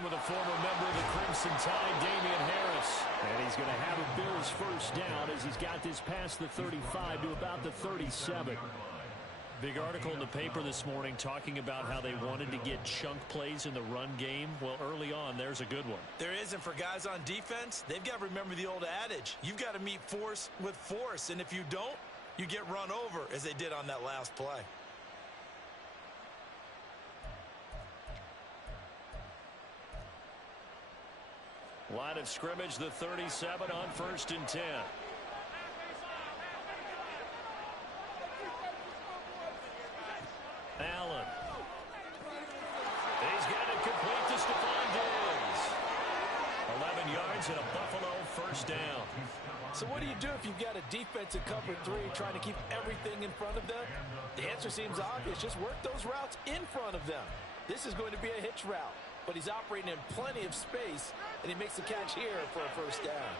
run with a former member of the Crimson Tide, Damian Harris. And he's going to have a Bills first down as he's got this past the 35 to about the 37. Big article in the paper this morning talking about how they wanted to get chunk plays in the run game. Well, early on, there's a good one. There isn't for guys on defense. They've got to remember the old adage. You've got to meet force with force, and if you don't, you get run over, as they did on that last play. Line of scrimmage, the 37 on 1st and 10. Allen. He's got it complete to Stephon Diggs. 11 yards and a Buffalo first down. So what do you do if you've got a defense in cover 3 trying to keep everything in front of them? The answer seems obvious. Just work those routes in front of them. This is going to be a hitch route, but he's operating in plenty of space, and he makes the catch here for a first down.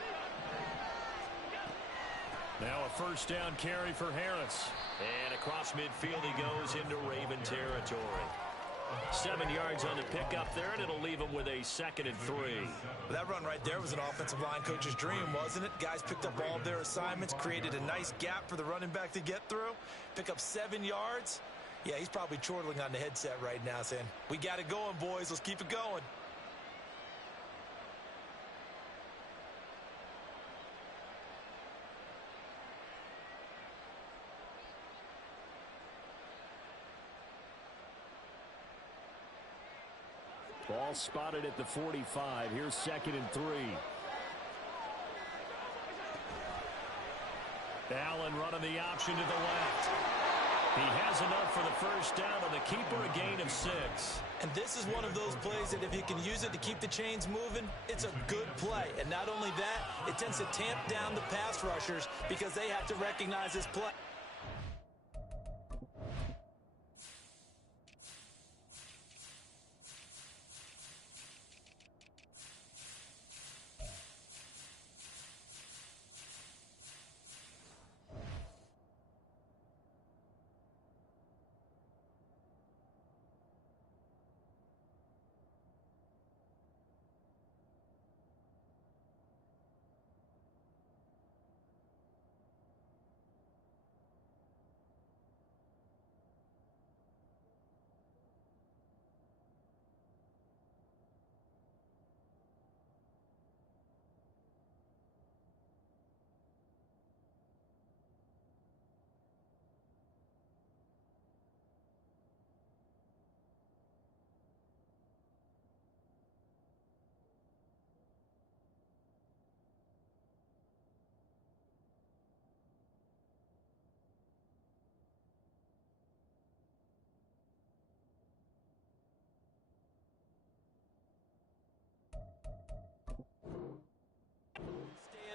Now a first down carry for Harris. And across midfield he goes into Raven territory. 7 yards on the pickup there, and it'll leave him with a 2nd and 3. Well, that run right there was an offensive line coach's dream, wasn't it? Guys picked up all of their assignments, created a nice gap for the running back to get through. Pick up 7 yards. Yeah, he's probably chortling on the headset right now saying, we got it going, boys. Let's keep it going. Ball spotted at the 45. Here's 2nd and 3. Allen running the option to the left. He has enough for the first down on the keeper, a gain of 6. And this is one of those plays that if you can use it to keep the chains moving, it's a good play. And not only that, it tends to tamp down the pass rushers because they have to recognize this play.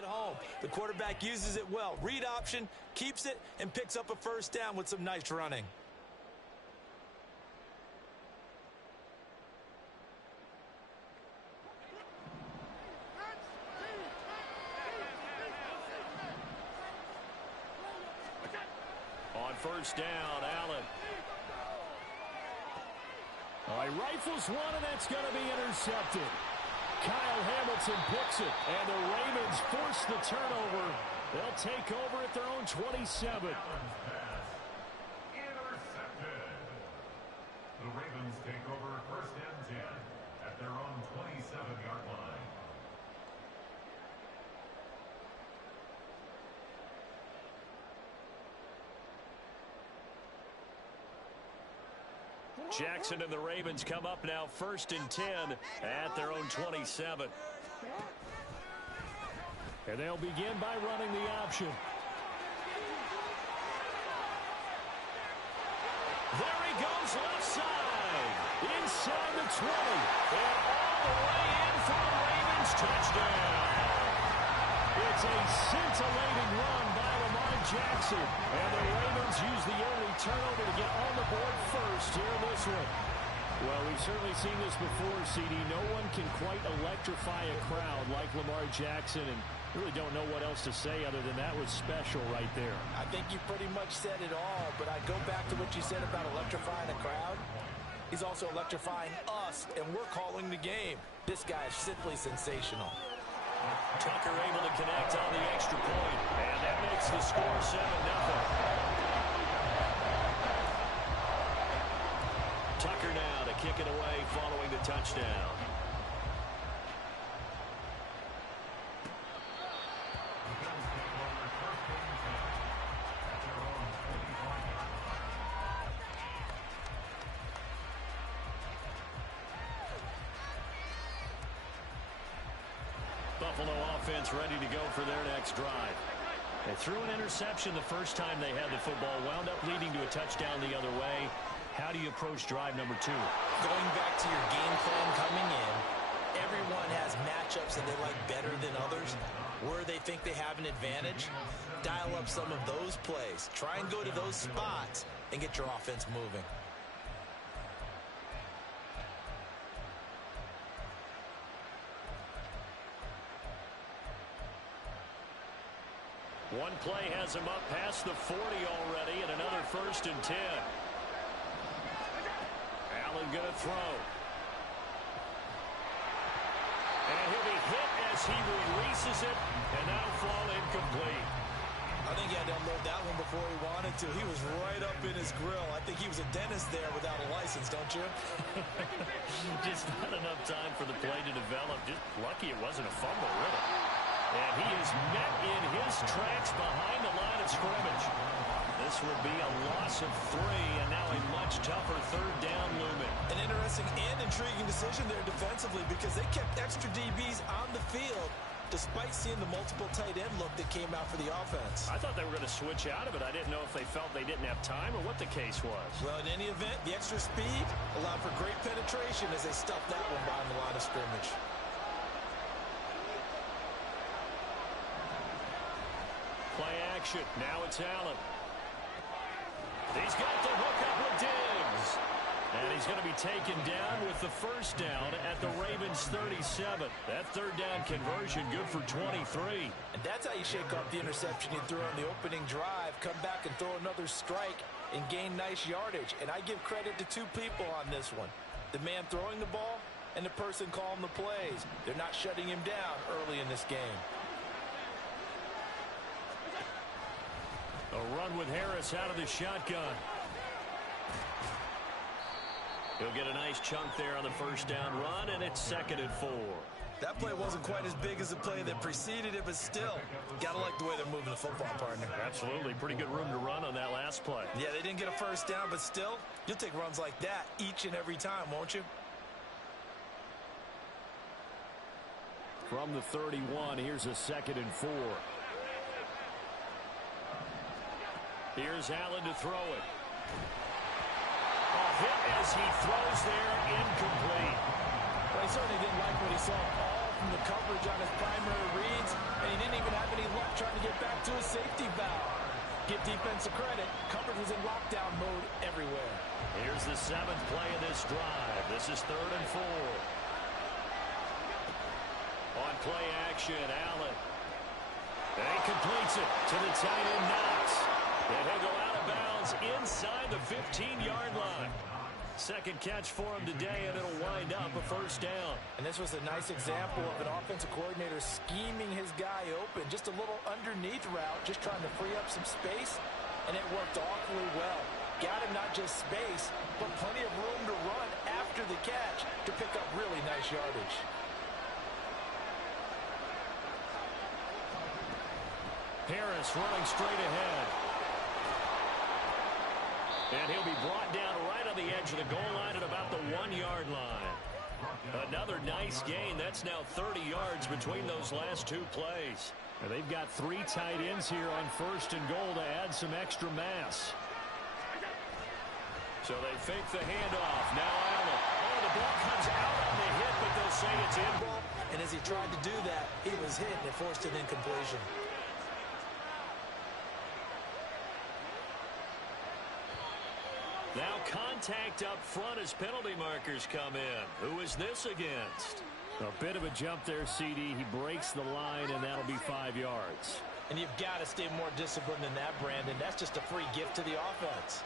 Home. The quarterback uses it well. Read option, keeps it, and picks up a first down with some nice running. On first down, Allen. Oh, he rifles one, and that's going to be intercepted. Kyle Hamilton picks it, and the Ravens force the turnover. They'll take over at their own 27. Intercepted. The Ravens take over 1st and 10 at their own 27-yard line. Jackson and the Ravens come up now 1st and 10 at their own 27. And they'll begin by running the option. There he goes left side. Inside the 20. And all the way in for the Ravens touchdown. It's a scintillating run by Lamar Jackson. And the Ravens use the early turnover to get on the board first here in this one. Well, we've certainly seen this before, CD. No one can quite electrify a crowd like Lamar Jackson, and really don't know what else to say other than that was special right there. I think you pretty much said it all, but I go back to what you said about electrifying a crowd. He's also electrifying us, and we're calling the game. This guy is simply sensational. Tucker able to connect on the extra point, and that makes the score 7-0. Tucker now to kick it away following the touchdown. Buffalo offense ready to go for their next drive. They threw an interception the first time they had the football, wound up leading to a touchdown the other way. How do you approach drive number 2? Going back to your game plan coming in, everyone has matchups that they like better than others. Where they think they have an advantage, dial up some of those plays. Try and go to those spots and get your offense moving. One play has him up past the 40 already, and another 1st and 10. Allen going to throw. And he'll be hit as he releases it, and that'll fall incomplete. I think he had to unload that one before he wanted to. He was right up in his grill. I think he was a dentist there without a license, don't you? Just not enough time for the play to develop. Just lucky it wasn't a fumble, really. And he is met in his tracks behind the line of scrimmage. This would be a loss of 3, and now a much tougher 3rd down looming. An interesting and intriguing decision there defensively because they kept extra DBs on the field despite seeing the multiple tight end look that came out for the offense. I thought they were going to switch out of it. I didn't know if they felt they didn't have time or what the case was. Well, in any event, the extra speed allowed for great penetration as they stuffed that one behind the line of scrimmage. Play action. Now it's Allen. He's got the hook up with Diggs. And he's going to be taken down with the 1st down at the Ravens 37. That 3rd down conversion good for 23. And that's how you shake off the interception you threw on the opening drive, come back and throw another strike and gain nice yardage. And I give credit to 2 people on this one. The man throwing the ball and the person calling the plays. They're not shutting him down early in this game. A run with Harris out of the shotgun. He'll get a nice chunk there on the 1st down run, and it's 2nd and 4. That play wasn't quite as big as the play that preceded it, but still, gotta like the way they're moving the football, partner. Absolutely. Pretty good room to run on that last play. Yeah, they didn't get a 1st down, but still, you'll take runs like that each and every time, won't you? From the 31, here's a 2nd and 4. Here's Allen to throw it. A hit as he throws there, incomplete. Well, he certainly didn't like what he saw all from the coverage on his primary reads, and he didn't even have any luck trying to get back to his safety valve. Give defense credit. Coverage was in lockdown mode everywhere. Here's the 7th play of this drive. This is 3rd and 4. On play action, Allen. And he completes it to the tight end Knox. And he'll go out of bounds inside the 15-yard line. 2nd catch for him today, and it'll wind up a 1st down. And this was a nice example of an offensive coordinator scheming his guy open. Just a little underneath route, just trying to free up some space, and it worked awfully well. Got him not just space, but plenty of room to run after the catch to pick up really nice yardage. Harris running straight ahead. And he'll be brought down right on the edge of the goal line at about the 1-yard line. Another nice gain. That's now 30 yards between those last 2 plays. And they've got 3 tight ends here on 1st and goal to add some extra mass. So they fake the handoff. Now Allen. Oh, the ball comes out on the hit, but they'll say it's in. And as he tried to do that, he was hit and it forced an incompletion. Now contact up front as penalty markers come in. Who is this against? A bit of a jump there, CD. He breaks the line, and that'll be 5 yards. And you've got to stay more disciplined than that, Brandon. That's just a free gift to the offense.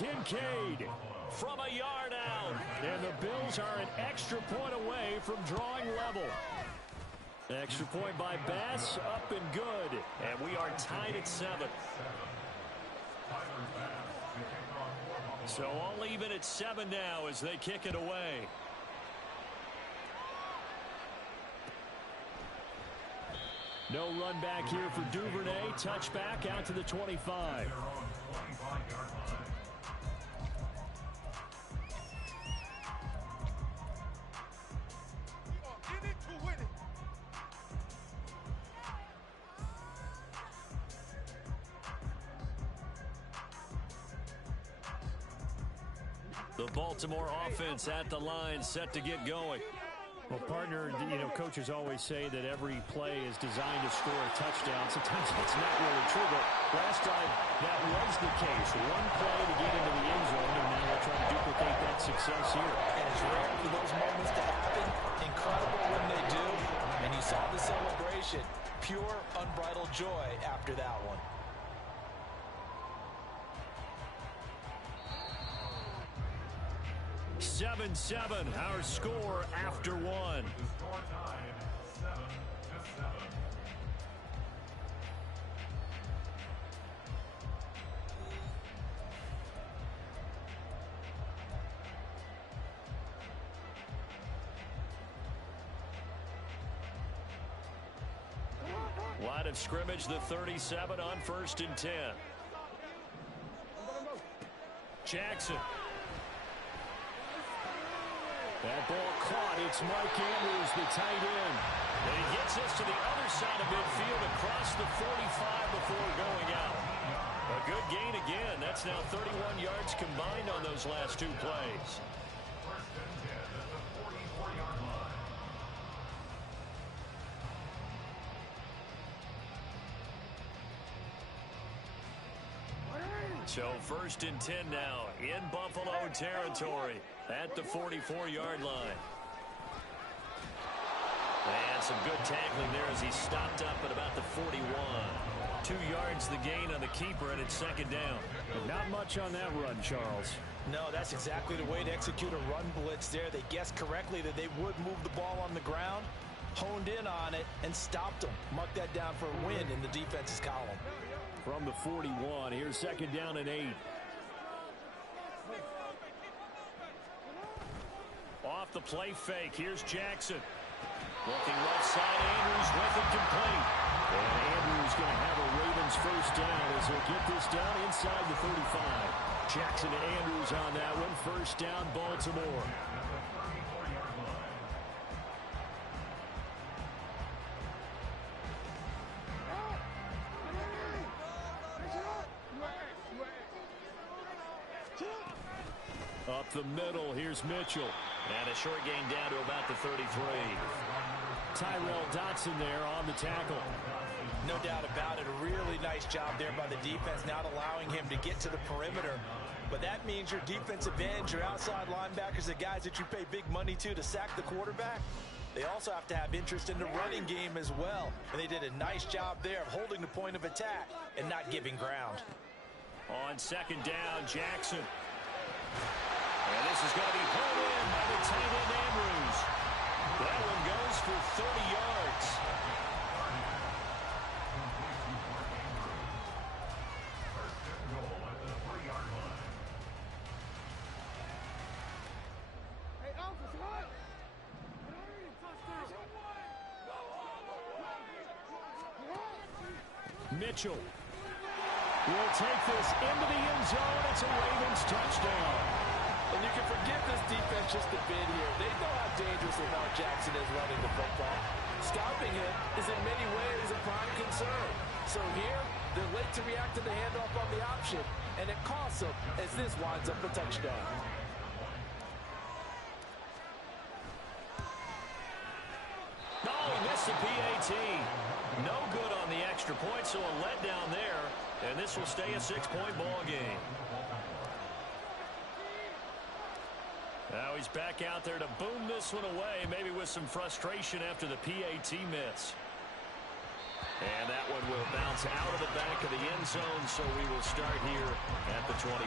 Kincaid from a yard out. And the Bills are an extra point away from drawing level. Extra point by Bass, up and good. And we are tied at 7. So all even at 7 now as they kick it away. No run back here for Duvernay. Touchback out to the 25. The Baltimore offense at the line, set to get going. Well, partner, coaches always say that every play is designed to score a touchdown. Sometimes that's not really true, but last drive, that was the case. One play to get into the end zone, and now they're trying to duplicate that success here. And it's rare for those moments to happen. Incredible when they do. And you saw the celebration. Pure, unbridled joy after that one. Seven, our score after 1. The score tied 7-7. Line of scrimmage, the 37 on 1st and 10. Jackson. That ball caught. It's Mike Andrews, the tight end. And he gets us to the other side of midfield across the 45 before going out. A good gain again. That's now 31 yards combined on those last 2 plays. First and 10 at the 44-yard line. So 1st and 10 now in Buffalo territory at the 44-yard line. And some good tackling there as he stopped up at about the 41. 2 yards the gain on the keeper, and it's 2nd down. But not much on that run, Charles. No, that's exactly the way to execute a run blitz there. They guessed correctly that they would move the ball on the ground, honed in on it, and stopped them. Mark that down for a win in the defense's column. From the 41, here's 2nd down and 8. Off the play fake, here's Jackson. Looking left side, Andrews with it complete. And Andrews going to have a Ravens 1st down as he'll get this down inside the 35. Jackson to Andrews on that one. 1st down, Baltimore. Up the middle, here's Mitchell. And a short gain down to about the 33. Tyrell Dotson there on the tackle. No doubt about it. A really nice job there by the defense, not allowing him to get to the perimeter. But that means your defensive ends, your outside linebackers, the guys that you pay big money to sack the quarterback, they also have to have interest in the running game as well. And they did a nice job there of holding the point of attack and not giving ground. On 2nd down, Jackson. And this is going to be pulled in by the tight end Andrews. That one goes for 30 yards. First and goal at the 3-yard line. Mitchell will take this into the end zone. It's a Ravens touchdown. And you can forgive this defense just a bit here. They know how dangerous Lamar Jackson is running the football. Stopping him is in many ways a prime concern. So here, they're late to react to the handoff on the option, and it costs them as this winds up a touchdown. No, he missed the PAT. No good on the extra point, so a letdown there. And this will stay a 6-point ball game. Now he's back out there to boom this one away, maybe with some frustration after the PAT miss. And that one will bounce out of the back of the end zone, so we will start here at the 25.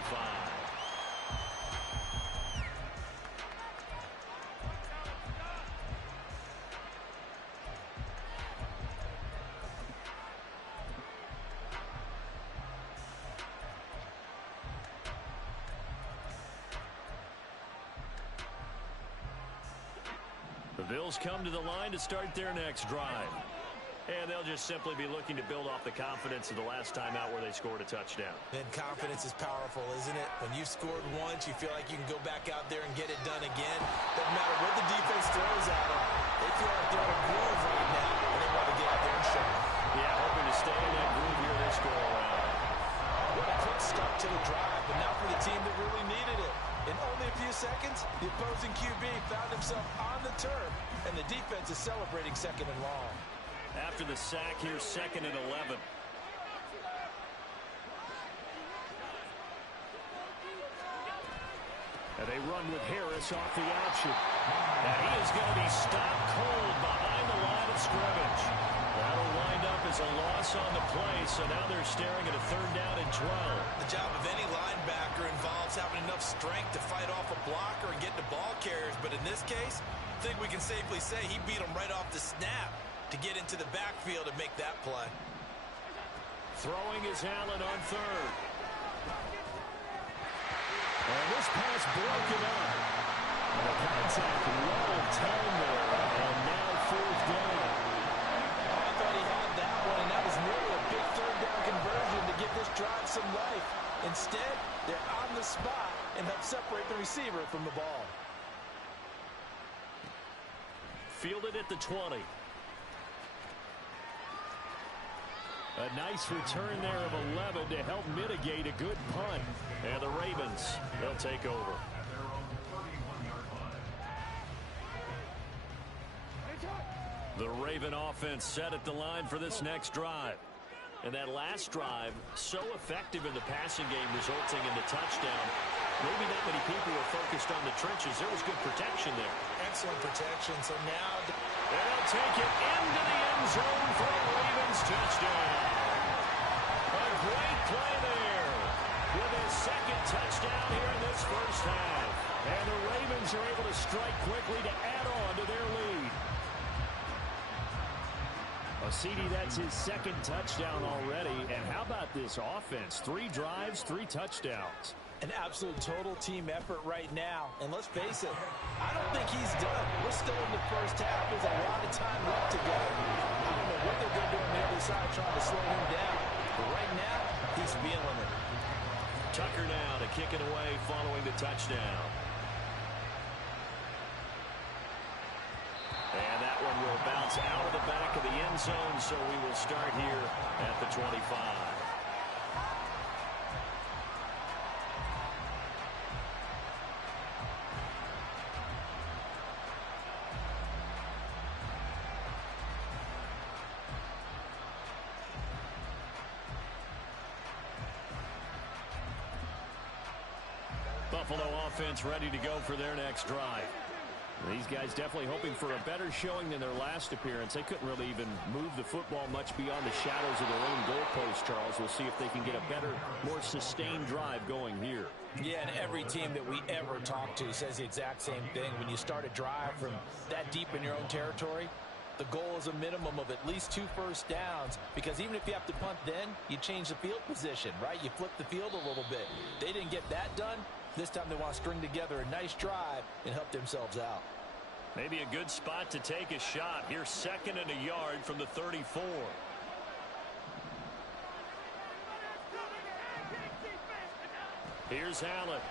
Bills come to the line to start their next drive. And they'll just simply be looking to build off the confidence of the last time out where they scored a touchdown. And confidence is powerful, isn't it? When you've scored once, you feel like you can go back out there and get it done again. Doesn't matter what the defense throws at them. They feel like they're in a groove right now, and they want to get out there and show it. Yeah, hoping to stay in that groove here this go-around. What a quick start to the drive, but now for the team that really needed it. In only a few seconds, the opposing QB found himself on the turf, and the defense is celebrating second and long. After the sack, here's 2nd and 11. And they run with Harris off the option. And he is going to be stopped cold behind the line of scrimmage. That'll wind up as a loss on the play, so now they're staring at a 3rd down and 12. The job of any linebacker involves having enough strength to fight off a blocker and get to ball carriers, but in this case, I think we can safely say he beat him right off the snap to get into the backfield and make that play. Throwing is Allen on 3rd. And this pass broken up. And the contact well timed there. And now 4th down. Oh, I thought he had that one, and that was nearly a big 3rd down conversion to give this drive some life. Instead, they're on the spot and help separate the receiver from the ball. Fielded at the 20. A nice return there of 11 to help mitigate a good punt. And the Ravens, they'll take over. At their own 31-yard line. The Raven offense set at the line for this next drive. And that last drive, so effective in the passing game, resulting in the touchdown. Maybe not many people were focused on the trenches. There was good protection there. Excellent protection. So now they'll take it into the end zone for a Ravens touchdown. A great play there with his 2nd touchdown here in this first half. And the Ravens are able to strike quickly to add on to their lead. CD, that's his 2nd touchdown already. And how about this offense? 3 drives, 3 touchdowns. An absolute total team effort right now. And let's face it, I don't think he's done. We're still in the first half. There's a lot of time left to go. I don't know what they're going to do on the other side trying to slow him down. But right now, he's feeling it. Tucker now to kick it away following the touchdown. And that one will bounce out of the back of the end zone, so we will start here at the 25. Buffalo offense ready to go for their next drive. These guys definitely hoping for a better showing than their last appearance. They couldn't really even move the football much beyond the shadows of their own goalpost, Charles. We'll see if they can get a better, more sustained drive going here. Yeah, and every team that we ever talk to says the exact same thing. When you start a drive from that deep in your own territory, the goal is a minimum of at least 2 first downs, because even if you have to punt then, you change the field position, right? You flip the field a little bit. They didn't get that done. This time they want to string together a nice drive and help themselves out. Maybe a good spot to take a shot. Here's 2nd and a yard from the 34. Here's Allen.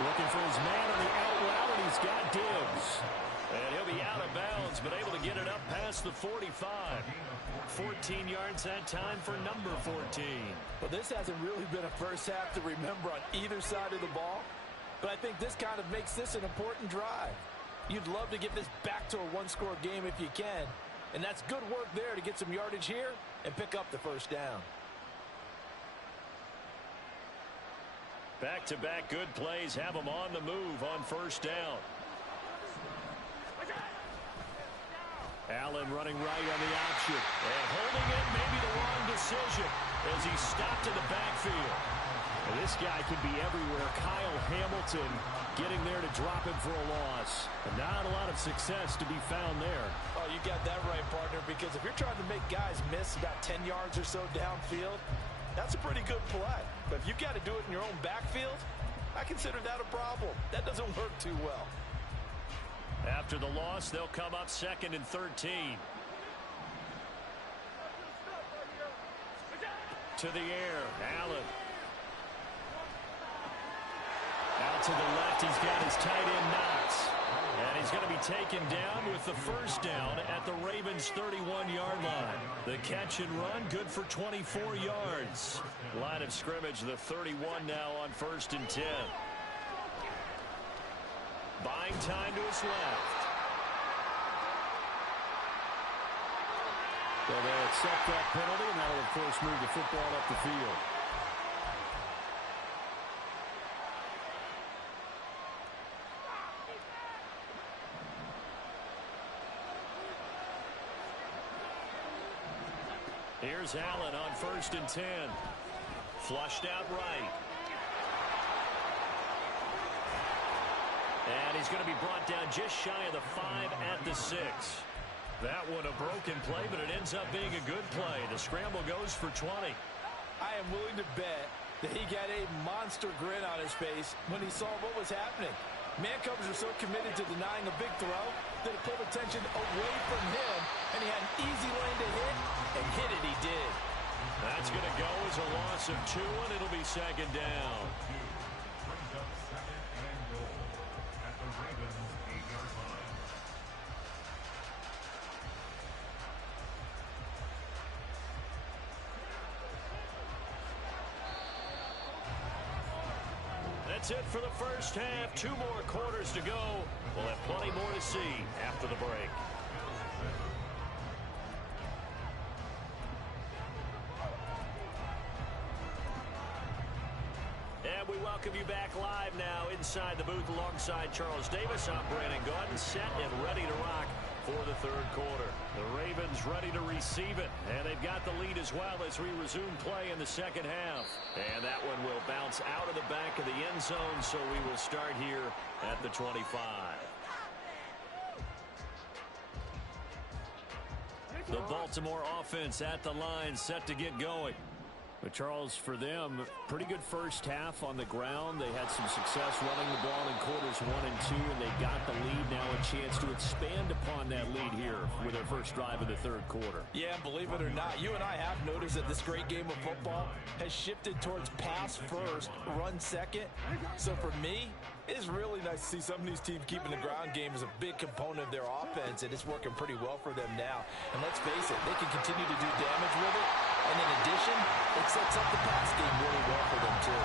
Looking for his man on the out route, and he's got Diggs. And he'll be out of bounds, but able to get it up past the 45. 14 yards that time for number 14. Well, this hasn't really been a first half to remember on either side of the ball. But I think this kind of makes this an important drive. You'd love to get this back to a 1-score game if you can. And that's good work there to get some yardage here and pick up the first down. Back-to-back good plays have them on the move on first down. Allen running right on the option. And holding it, maybe the wrong decision as he stopped in the backfield. And this guy can be everywhere. Kyle Hamilton getting there to drop him for a loss. And not a lot of success to be found there. Oh, you got that right, partner, because if you're trying to make guys miss about 10 yards or so downfield, that's a pretty good play. But if you've got to do it in your own backfield, I consider that a problem. That doesn't work too well. After the loss, they'll come up 2nd and 13. To the air, Allen. Out to the left, he's got his tight end Knox. And he's going to be taken down with the first down at the Ravens' 31-yard line. The catch and run, good for 24 yards. Line of scrimmage, the 31 now on 1st and 10. Buying time to his left. So they accept that penalty, and that will, of course, move the football up the field. Here's Allen on 1st and 10. Flushed out right. And he's going to be brought down just shy of the 5 at the 6. That one a broken play, but it ends up being a good play. The scramble goes for 20. I am willing to bet that he got a monster grin on his face when he saw what was happening. Man-covers are so committed to denying a big throw that it pulled attention away from him, and he had an easy lane to hit, and hit it he did. That's going to go as a loss of 2, and it'll be 2nd down. Brings up 2nd and goal at the Ravens' 8-yard line. That's it for the first half. 2 more quarters to go. We'll have plenty more to see after the break. And we welcome you back live now inside the booth alongside Charles Davis. I'm Brandon Gaudin, set and ready to rock for the 3rd quarter. The Ravens ready to receive it, and they've got the lead as well as we resume play in the 2nd half. And that one will bounce out of the back of the end zone, so we will start here at the 25. The Baltimore offense at the line, set to get going. But Charles, for them, pretty good first half on the ground. They had some success running the ball in quarters 1 and 2, and they got the lead. Now a chance to expand upon that lead here with their first drive of the 3rd quarter. Yeah, believe it or not, you and I have noticed that this great game of football has shifted towards pass first, run second. So for me, it's really nice to see some of these teams keeping the ground game as a big component of their offense, and it's working pretty well for them now. And let's face it, they can continue to do damage with it. And in addition, it sets up the pass game really well for them, too.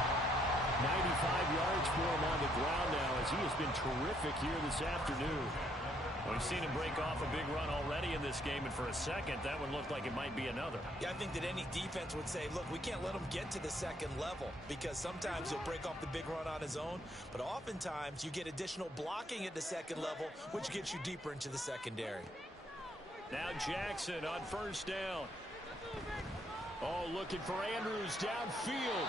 95 yards for him on the ground now as he has been terrific here this afternoon. We've seen him break off a big run already in this game, and for a second, that one looked like it might be another. Yeah, I think that any defense would say, look, we can't let him get to the 2nd level because sometimes he'll break off the big run on his own, but oftentimes you get additional blocking at the 2nd level, which gets you deeper into the secondary. Now Jackson on 1st down. Oh, looking for Andrews downfield.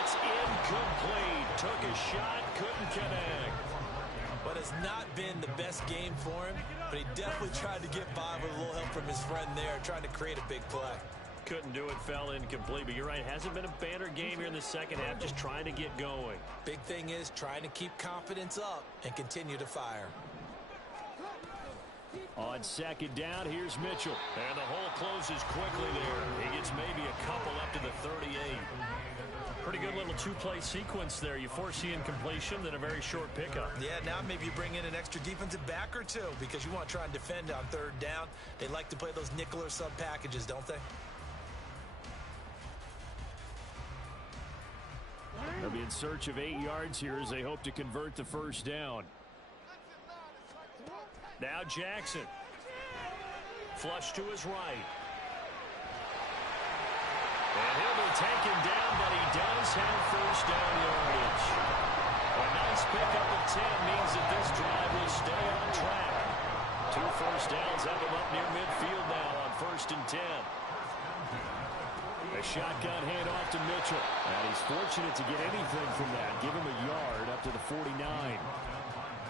It's incomplete. Took a shot, couldn't connect. But it's not been the best game for him, but he definitely tried to get by with a little help from his friend there, trying to create a big play. Couldn't do it, fell incomplete, but you're right, hasn't been a banner game here in the 2nd half, just trying to get going. Big thing is trying to keep confidence up and continue to fire. On 2nd down, here's Mitchell. And the hole closes quickly there. He gets maybe a couple up to the 38. Pretty good little 2-play sequence there. You force the incompletion, then a very short pickup. Yeah, now maybe you bring in an extra defensive back or 2 because you want to try and defend on 3rd down. They like to play those nickel or sub packages, don't they? They'll be in search of 8 yards here as they hope to convert the 1st down. Now Jackson. Flush to his right. And he'll be taken down, but he does have 1st down yardage. A nice pickup of 10 means that this drive will stay on track. 2 first downs have him up near midfield now on 1st and 10. A shotgun handoff to Mitchell. And he's fortunate to get anything from that. Give him a yard up to the 49.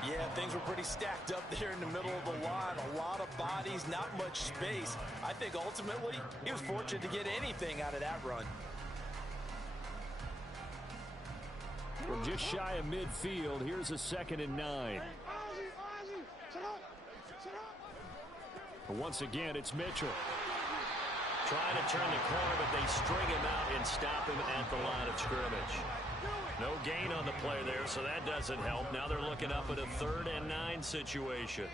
Yeah, things were pretty stacked up there in the middle of the line. A lot of bodies, not much space. I think ultimately he was fortunate to get anything out of that run. From just shy of midfield, here's a 2nd and 9. Once again, it's Mitchell. Trying to turn the corner, but they string him out and stop him at the line of scrimmage. No gain on the play there, so that doesn't help. Now they're looking up at a 3rd and 9 situation.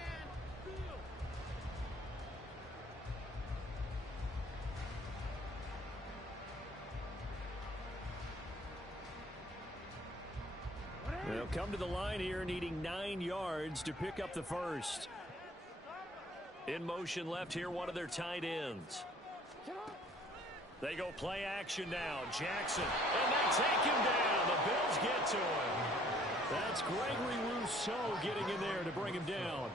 They'll come to the line here needing 9 yards to pick up the first. In motion left here, one of their tight ends. They go play action now. Jackson. And they take him down. The Bills get to him. That's Gregory Rousseau getting in there to bring him down.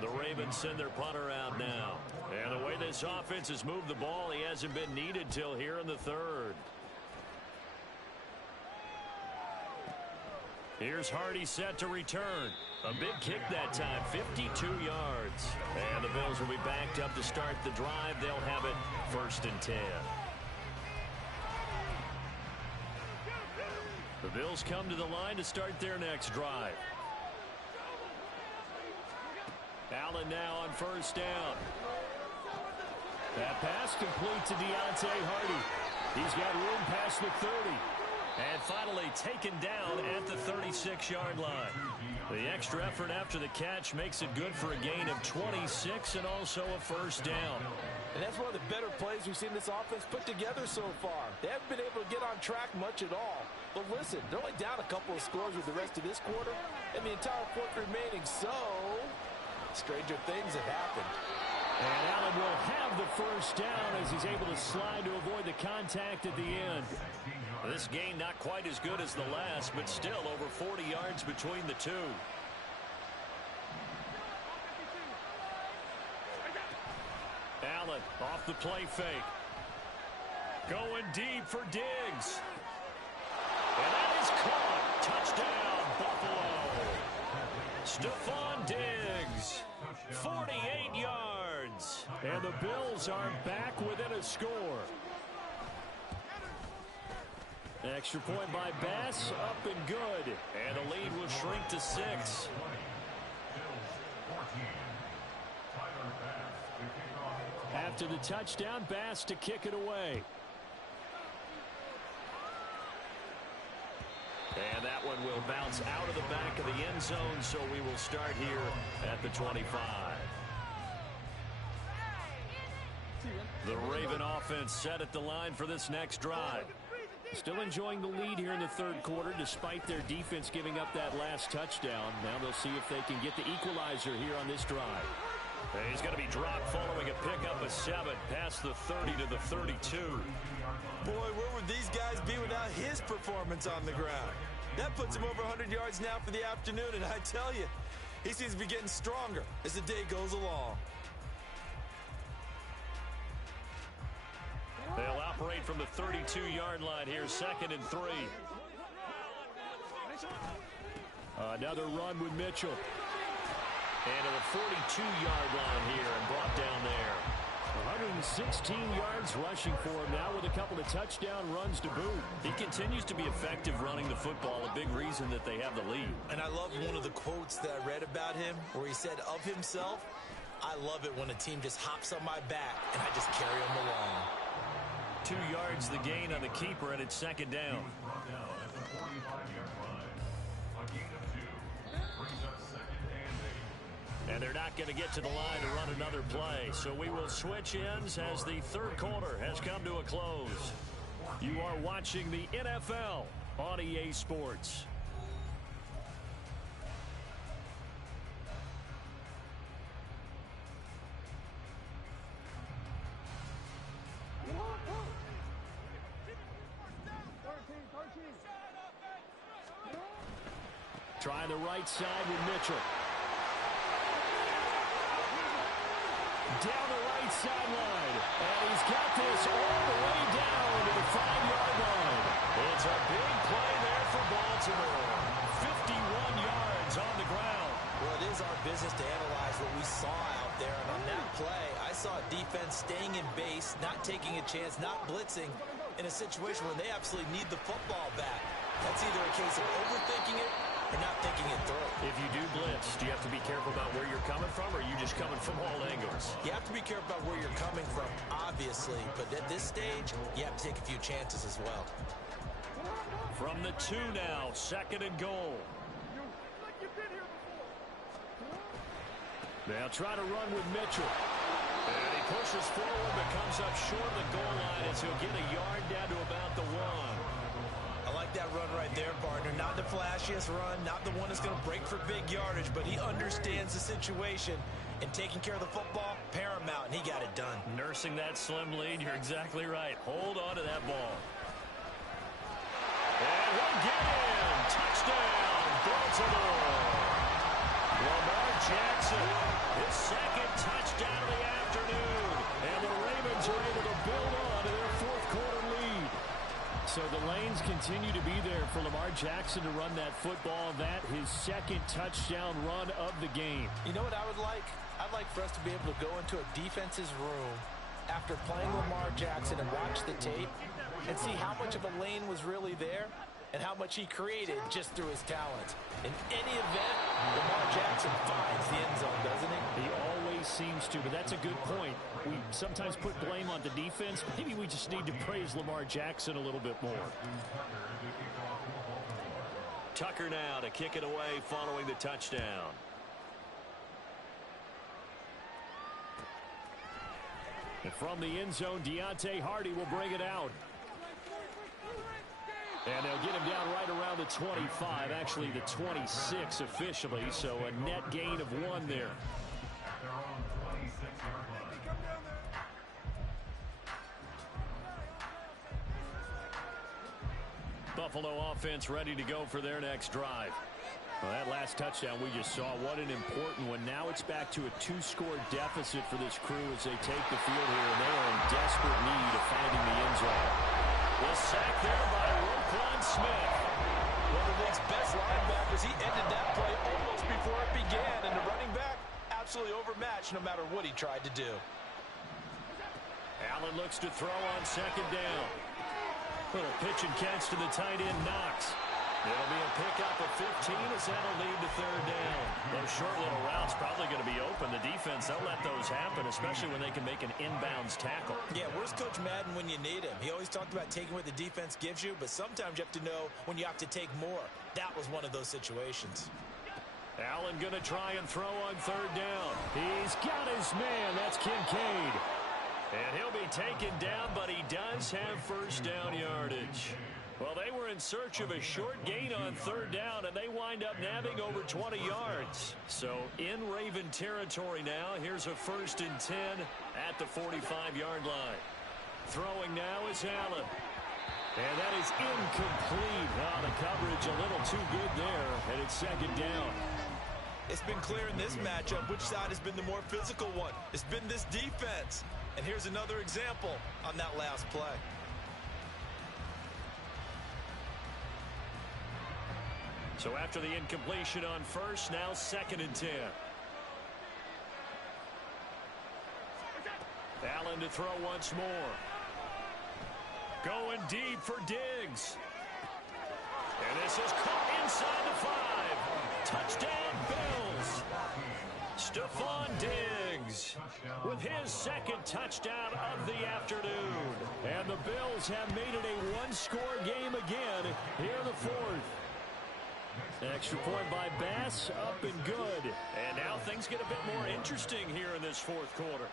The Ravens send their punter out now. And the way this offense has moved the ball, he hasn't been needed till here in the 3rd. Here's Hardy set to return. A big kick that time, 52 yards. And the Bills will be backed up to start the drive. They'll have it 1st and 10. The Bills come to the line to start their next drive. Allen now on 1st down. That pass complete to Deontay Hardy. He's got room past the 30. And finally taken down at the 36-yard line. The extra effort after the catch makes it good for a gain of 26 and also a 1st down. And that's one of the better plays we've seen this offense put together so far. They haven't been able to get on track much at all. But listen, they're only down a couple of scores with the rest of this quarter and the entire 4th remaining, so stranger things have happened. And Allen will have the 1st down as he's able to slide to avoid the contact at the end. This gain not quite as good as the last, but still over 40 yards between the two. Allen off the play fake. Going deep for Diggs. And that is caught. Touchdown, Buffalo. Stephon Diggs. 48 yards. And the Bills are back within a score. Extra point by Bass, up and good. And the lead will shrink to 6. After the touchdown, Bass to kick it away. And that one will bounce out of the back of the end zone, so we will start here at the 25. The Raven offense set at the line for this next drive. Still enjoying the lead here in the 3rd quarter despite their defense giving up that last touchdown. Now they'll see if they can get the equalizer here on this drive. And he's going to be dropped following a pickup of 7 past the 30 to the 32. Boy, where would these guys be without his performance on the ground? That puts him over 100 yards now for the afternoon, and I tell you, he seems to be getting stronger as the day goes along. They'll operate from the 32-yard line here, 2nd and 3. Another run with Mitchell. And to the 42-yard line here and brought down there. 116 yards rushing for him now with a couple of touchdown runs to boot. He continues to be effective running the football, a big reason that they have the lead. And I love one of the quotes that I read about him where he said of himself, "I love it when a team just hops on my back and I just carry them along." 2 yards the gain on the keeper, and it's 2nd down. And they're not going to get to the line to run another play, so we will switch ends as the 3rd quarter has come to a close. You are watching the NFL on EA Sports. Trying the right side with Mitchell. Down the right sideline. And he's got this all the way down to the 5-yard line. It's a big play there for Baltimore. 51 yards on the ground. Well, it is our business to analyze what we saw out there. And on that play, I saw a defense staying in base, not taking a chance, not blitzing in a situation where they absolutely need the football back. That's either a case of overthinking it They're not thinking it through. If you do blitz, do you have to be careful about where you're coming from, or are you just coming from all angles? You have to be careful about where you're coming from, obviously, but at this stage, you have to take a few chances as well. From the 2 now, 2nd and goal. They'll try to run with Mitchell. And he pushes forward, but comes up short of the goal line as he'll get a yard down to about the 1. I like that run right there, partner. Not the flashiest run, not the one that's going to break for big yardage, but he understands the situation, and taking care of the football, paramount, and he got it done. Nursing that slim lead, you're exactly right. Hold on to that ball. And he'll get in. Touchdown, Baltimore. Lamar Jackson, his 2nd touchdown of the afternoon. And the Ravens are able to build on to their 4th quarter lead. So the lanes continue to be there for Lamar Jackson to run that football. That his 2nd touchdown run of the game. You know what I would like? I'd like for us to be able to go into a defense's room after playing Lamar Jackson and watch the tape and see how much of a lane was really there and how much he created just through his talent. In any event, Lamar Jackson finds the end zone, doesn't he? He always seems to, but that's a good point. We sometimes put blame on the defense. Maybe we just need to praise Lamar Jackson a little bit more. Tucker now to kick it away following the touchdown. And from the end zone, Deontay Hardy will bring it out. And they'll get him down right around the 25, actually the 26 officially, so a net gain of 1 there. Buffalo offense ready to go for their next drive. Well, that last touchdown we just saw, what an important one. Now it's back to a 2-score deficit for this crew as they take the field here, and they are in desperate need of finding the end zone. The sack there by Roquan Smith. One of the league's best linebackers. He ended that play almost before it began, and the running back absolutely overmatched no matter what he tried to do. Allen looks to throw on 2nd down. Little pitch and catch to the tight end, Knox. It'll be a pickup of 15 as that'll lead to 3rd down. Those short little routes probably going to be open. The defense, they'll let those happen, especially when they can make an inbounds tackle. Yeah, where's Coach Madden when you need him? He always talked about taking what the defense gives you, but sometimes you have to know when you have to take more. That was one of those situations. Allen going to try and throw on 3rd down. He's got his man. That's Kincaid. And he'll be taken down, but he does have 1st down yardage. Well, they were in search of a short gain on 3rd down, and they wind up nabbing over 20 yards. So in Raven territory now, here's a 1st and 10 at the 45-yard line. Throwing now is Allen. And that is incomplete. Oh, the coverage a little too good there, and it's 2nd down. It's been clear in this matchup which side has been the more physical one. It's been this defense. And here's another example on that last play. So after the incompletion on 1st, now 2nd and 10. Allen to throw once more. Going deep for Diggs. And this is caught inside the 5. Touchdown, Bills. Stephon Diggs with his 2nd touchdown of the afternoon. And the Bills have made it a 1-score game again here in the 4th. Extra point by Bass, up and good. And now things get a bit more interesting here in this 4th quarter.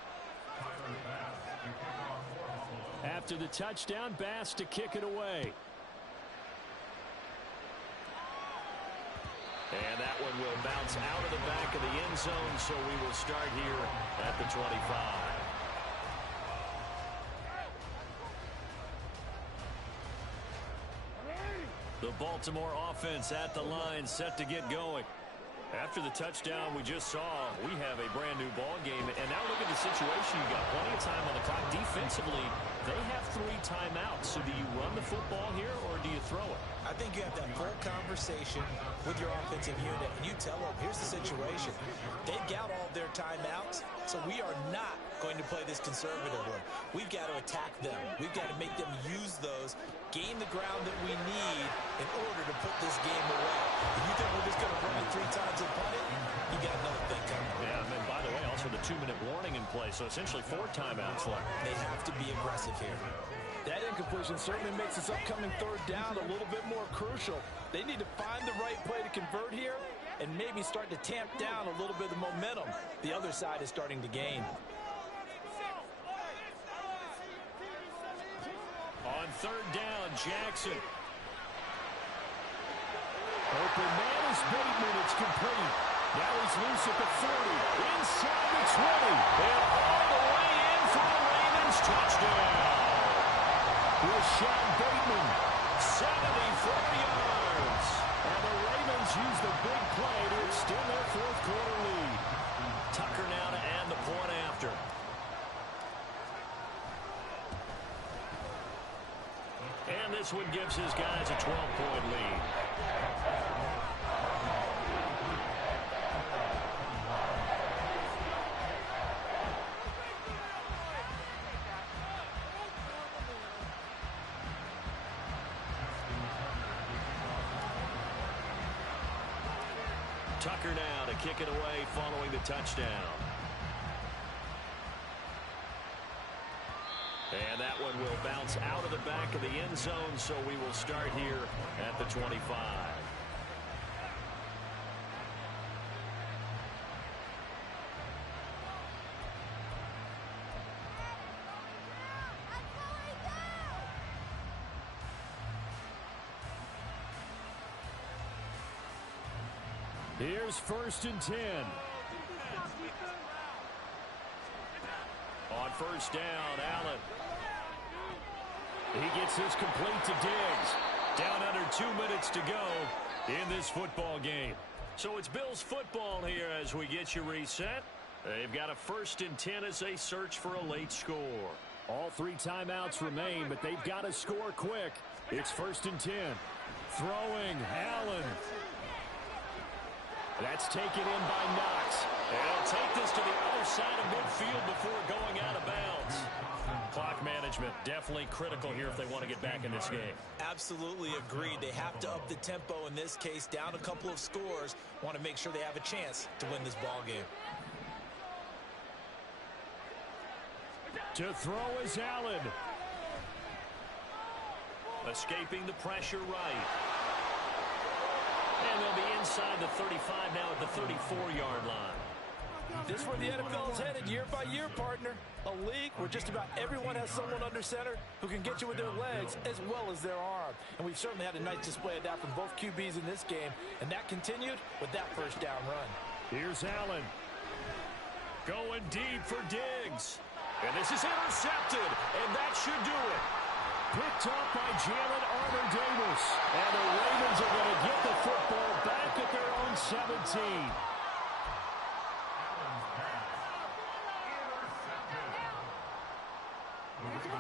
After the touchdown, Bass to kick it away. And that one will bounce out of the back of the end zone, so we will start here at the 25. The Baltimore offense at the line, set to get going. After the touchdown we just saw, we have a brand new ball game. And now look at the situation. You got plenty of time on the clock. Defensively, they have 3 timeouts. So do you run the football here or do you throw it? I think you have that full conversation with your offensive unit, and you tell them, here's the situation. They've got all their timeouts, so we are not going to play this conservatively. We've got to attack them. We've got to make them use those, gain the ground that we need in order to put this game away. If you think we're just 2-minute warning in play, so essentially 4 timeouts left. They have to be aggressive here. That incompletion certainly makes this upcoming third down a little bit more crucial. They need to find the right play to convert here and maybe start to tamp down a little bit of the momentum the other side is starting to gain. On third down, Jackson. Open man is Bateman. It's complete. Now he's loose at the 40. Inside the 20. And all the way in for the Ravens touchdown. Rashad Bateman. 74 yards. And the Ravens use the big play to extend their fourth quarter lead. Tucker now to add the point after. And this one gives his guys a 12-point lead. Tucker now to kick it away following the touchdown. And that one will bounce out of the back of the end zone, so we will start here at the 25. Here's 1st and 10. On first down, Allen. He gets this complete to Diggs. Down under 2 minutes to go in this football game. So it's Bills football here as we get you reset. They've got a 1st and 10 as they search for a late score. All 3 timeouts remain, but they've got to score quick. It's 1st and 10. Throwing, Allen. That's taken in by Knox. They'll take this to the other side of midfield before going out of bounds. Clock management definitely critical here if they want to get back in this game. Absolutely agreed. They have to up the tempo in this case, down a couple of scores. Want to make sure they have a chance to win this ball game. To throw is Allen. Escaping the pressure right. And they'll be inside the 35 now at the 34-yard line. This is where the NFL is headed year by year, partner. A league where just about everyone has someone under center who can get you with their legs as well as their arm. And we've certainly had a nice display of that from both QBs in this game. And that continued with that first down run. Here's Allen. Going deep for Diggs. And this is intercepted. And that should do it. Picked up by Jalen Armour-Davis. And the Ravens are going to get the football back at their own 17.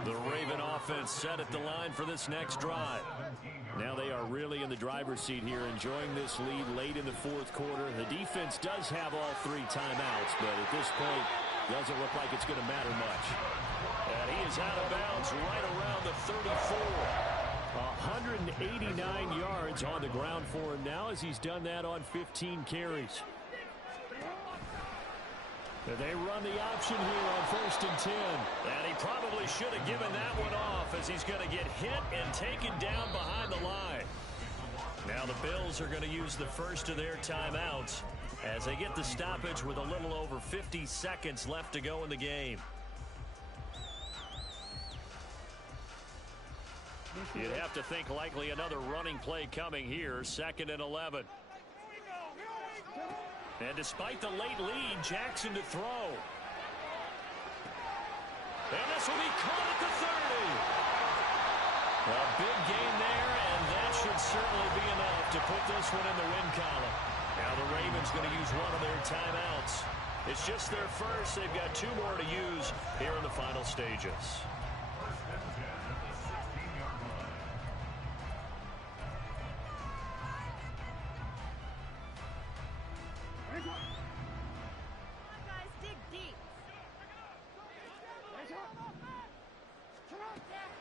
The Raven offense set at the line for this next drive. Now they are really in the driver's seat here, enjoying this lead late in the fourth quarter. The defense does have all 3 timeouts, but at this point, doesn't look like it's going to matter much. And he is out of bounds right around the 34. 189 yards on the ground for him now as he's done that on 15 carries. They run the option here on 1st and 10. And he probably should have given that one off as he's going to get hit and taken down behind the line. Now the Bills are going to use the first of their timeouts as they get the stoppage with a little over 50 seconds left to go in the game. You'd have to think likely another running play coming here, 2nd and 11. And despite the late lead, Jackson to throw. And this will be caught at the 30. A big gain there, and that should certainly be enough to put this one in the win column. Now the Ravens going to use one of their timeouts. It's just their first. They've got 2 more to use here in the final stages.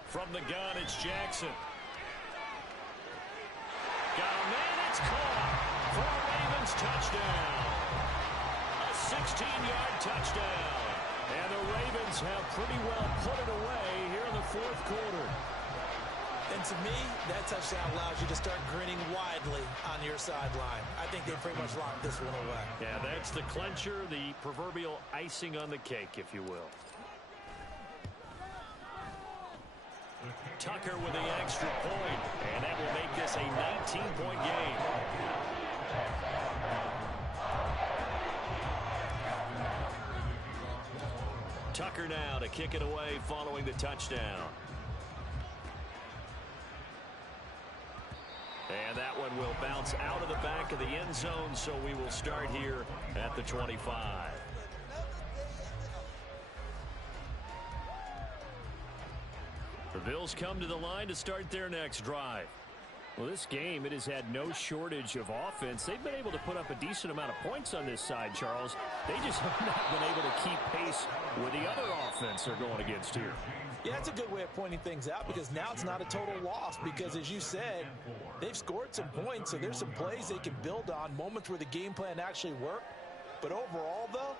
From the gun, it's Jackson. Got a man, it's caught for a Ravens touchdown. A 16-yard touchdown. And the Ravens have pretty well put it away here in the fourth quarter. And to me, that touchdown allows you to start grinning widely on your sideline. I think they pretty much locked this one away. Yeah, that's the clincher, the proverbial icing on the cake, if you will. Tucker with the extra point, and that will make this a 19-point game. Tucker now to kick it away following the touchdown. And that one will bounce out of the back of the end zone, so we will start here at the 25. The Bills come to the line to start their next drive. Well, this game, it has had no shortage of offense. They've been able to put up a decent amount of points on this side, Charles. They just have not been able to keep pace with the other offense they're going against here. Yeah, that's a good way of pointing things out because now it's not a total loss because, as you said, they've scored some points, so there's some plays they can build on, moments where the game plan actually worked. But overall, though,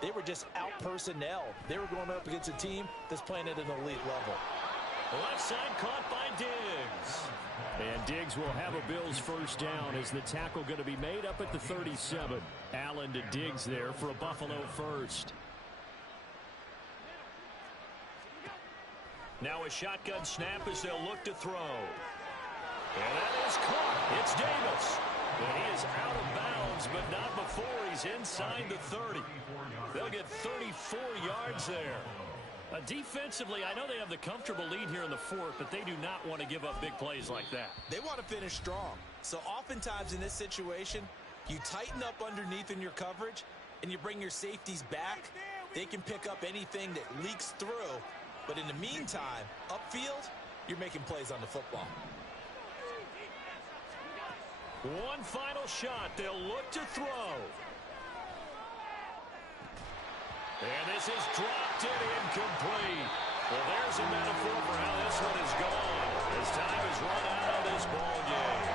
they were just out-personnelled. They were going up against a team that's playing at an elite level. Left side caught by Diggs. And Diggs will have a Bills first down as the tackle going to be made up at the 37. Allen to Diggs there for a Buffalo first. Now a shotgun snap as they'll look to throw. And that is caught. It's Davis. And he is out of bounds, but not before he's inside the 30. They'll get 34 yards there. Defensively, I know they have the comfortable lead here in the fourth, but they do not want to give up big plays like that. They want to finish strong. So oftentimes in this situation, you tighten up underneath in your coverage, and you bring your safeties back. They can pick up anything that leaks through. But in the meantime, upfield, you're making plays on the football. One final shot. They'll look to throw. And this is dropped and incomplete. Well, there's a metaphor for how this one is gone as time is run out of this ball game.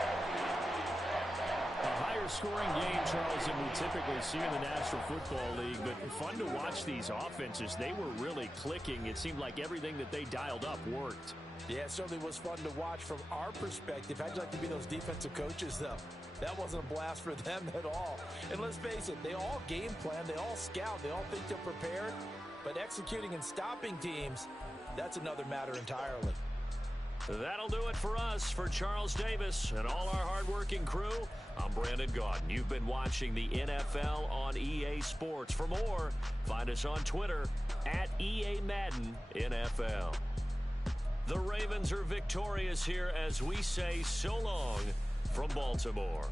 A higher scoring game, Charles, than we typically see in the National Football League, but fun to watch these offenses. They were really clicking. It seemed like everything that they dialed up worked. Yeah, it certainly was fun to watch from our perspective. How'd you like to be those defensive coaches, though? That wasn't a blast for them at all. And let's face it, they all game plan, they all scout, they all think they're prepared. But executing and stopping teams, that's another matter entirely. That'll do it for us. For Charles Davis and all our hardworking crew, I'm Brandon Gaudin. You've been watching the NFL on EA Sports. For more, find us on Twitter at EA Madden NFL. The Ravens are victorious here as we say so long from Baltimore.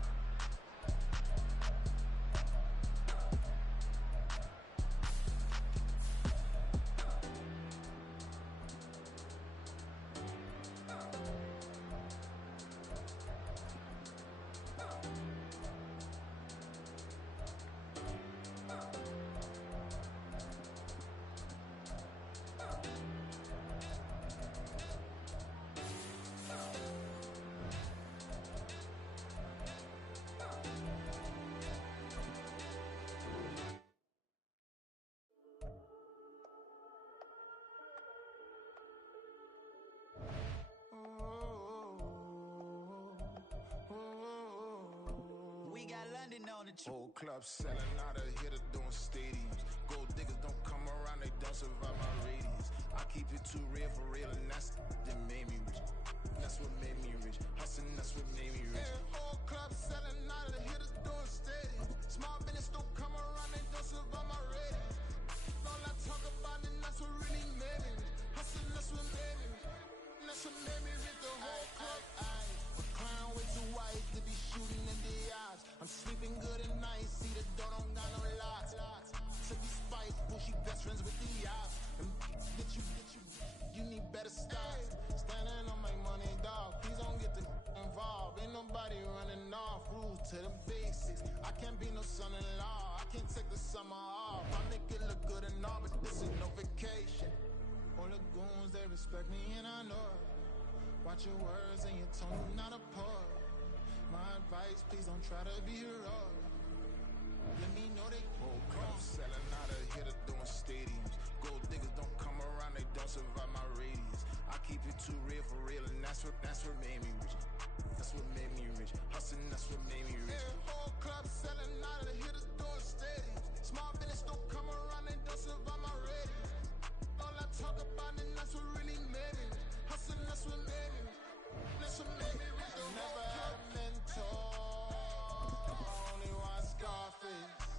Whole club selling out of hitter doing stadiums. Gold diggers don't come around, they don't survive my radius. I keep it too real for real, and that's that made me rich. That's what made me rich. Hustling, that's what made me rich. Whole club selling out of hitters doing stadiums. Small business don't come around, they don't survive my radius. All I talk about it, that's what really made me rich. Hustling, that's what made me rich. That's what made me rich. The whole club. A clown way too white to be shooting in the eyes. I'm sleeping good at night, see the door don't got no locks. To be spiteful, she best friends with the odds. And get you need better styles. Standing on my money, dog, please don't get the involved. Ain't nobody running off, rules to the basics. I can't be no son-in-law, I can't take the summer off. I make it look good and all, but this is no vacation. All the goons, they respect me and I know it. Watch your words and your tone, not a part. My advice, please don't try to be heroic. Whole club selling out a hitter doing stadiums. Gold diggers don't come around, they don't survive my radius. I keep it too real for real, and that's what made me rich. That's what made me rich. Hustling, that's what made me rich. Whole club selling out a hitter doing stadiums. Small business don't come around, they don't survive my radius. All I talk about, and that's what really made me rich. Hustling, that's what made me rich. That's what made me rich. Never had a mentor, only one Scarface.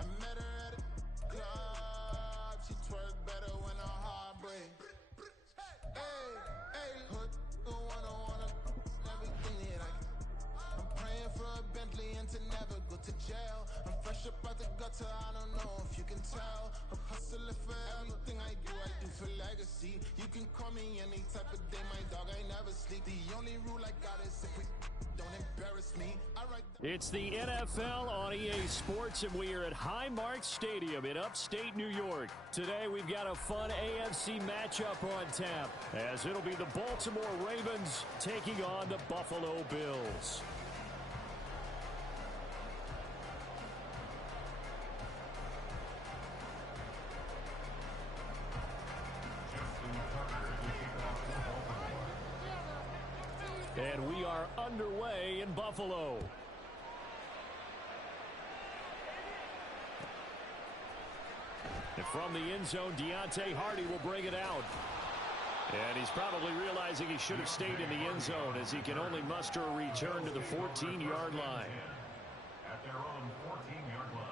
I met her at a club, she twerk better when her heart breaks. Hey, hood, wanna everything that I can. I'm praying for a Bentley and to never go to jail. I'm fresh up out the gutter, I don't know if you can tell. I'm hustling for everything I do for legacy. You can call me any type of day, my dog, I never sleep. The only rule I got is if we don't embarrass me. It's the NFL on EA Sports, and we are at Highmark Stadium in upstate New York. Today, we've got a fun AFC matchup on tap, as it'll be the Baltimore Ravens taking on the Buffalo Bills. And we are underway in Buffalo. And from the end zone, Deontay Hardy will bring it out. And he's probably realizing he should have stayed in the end zone, as he can only muster a return to the 14-yard line. At their own 14-yard line.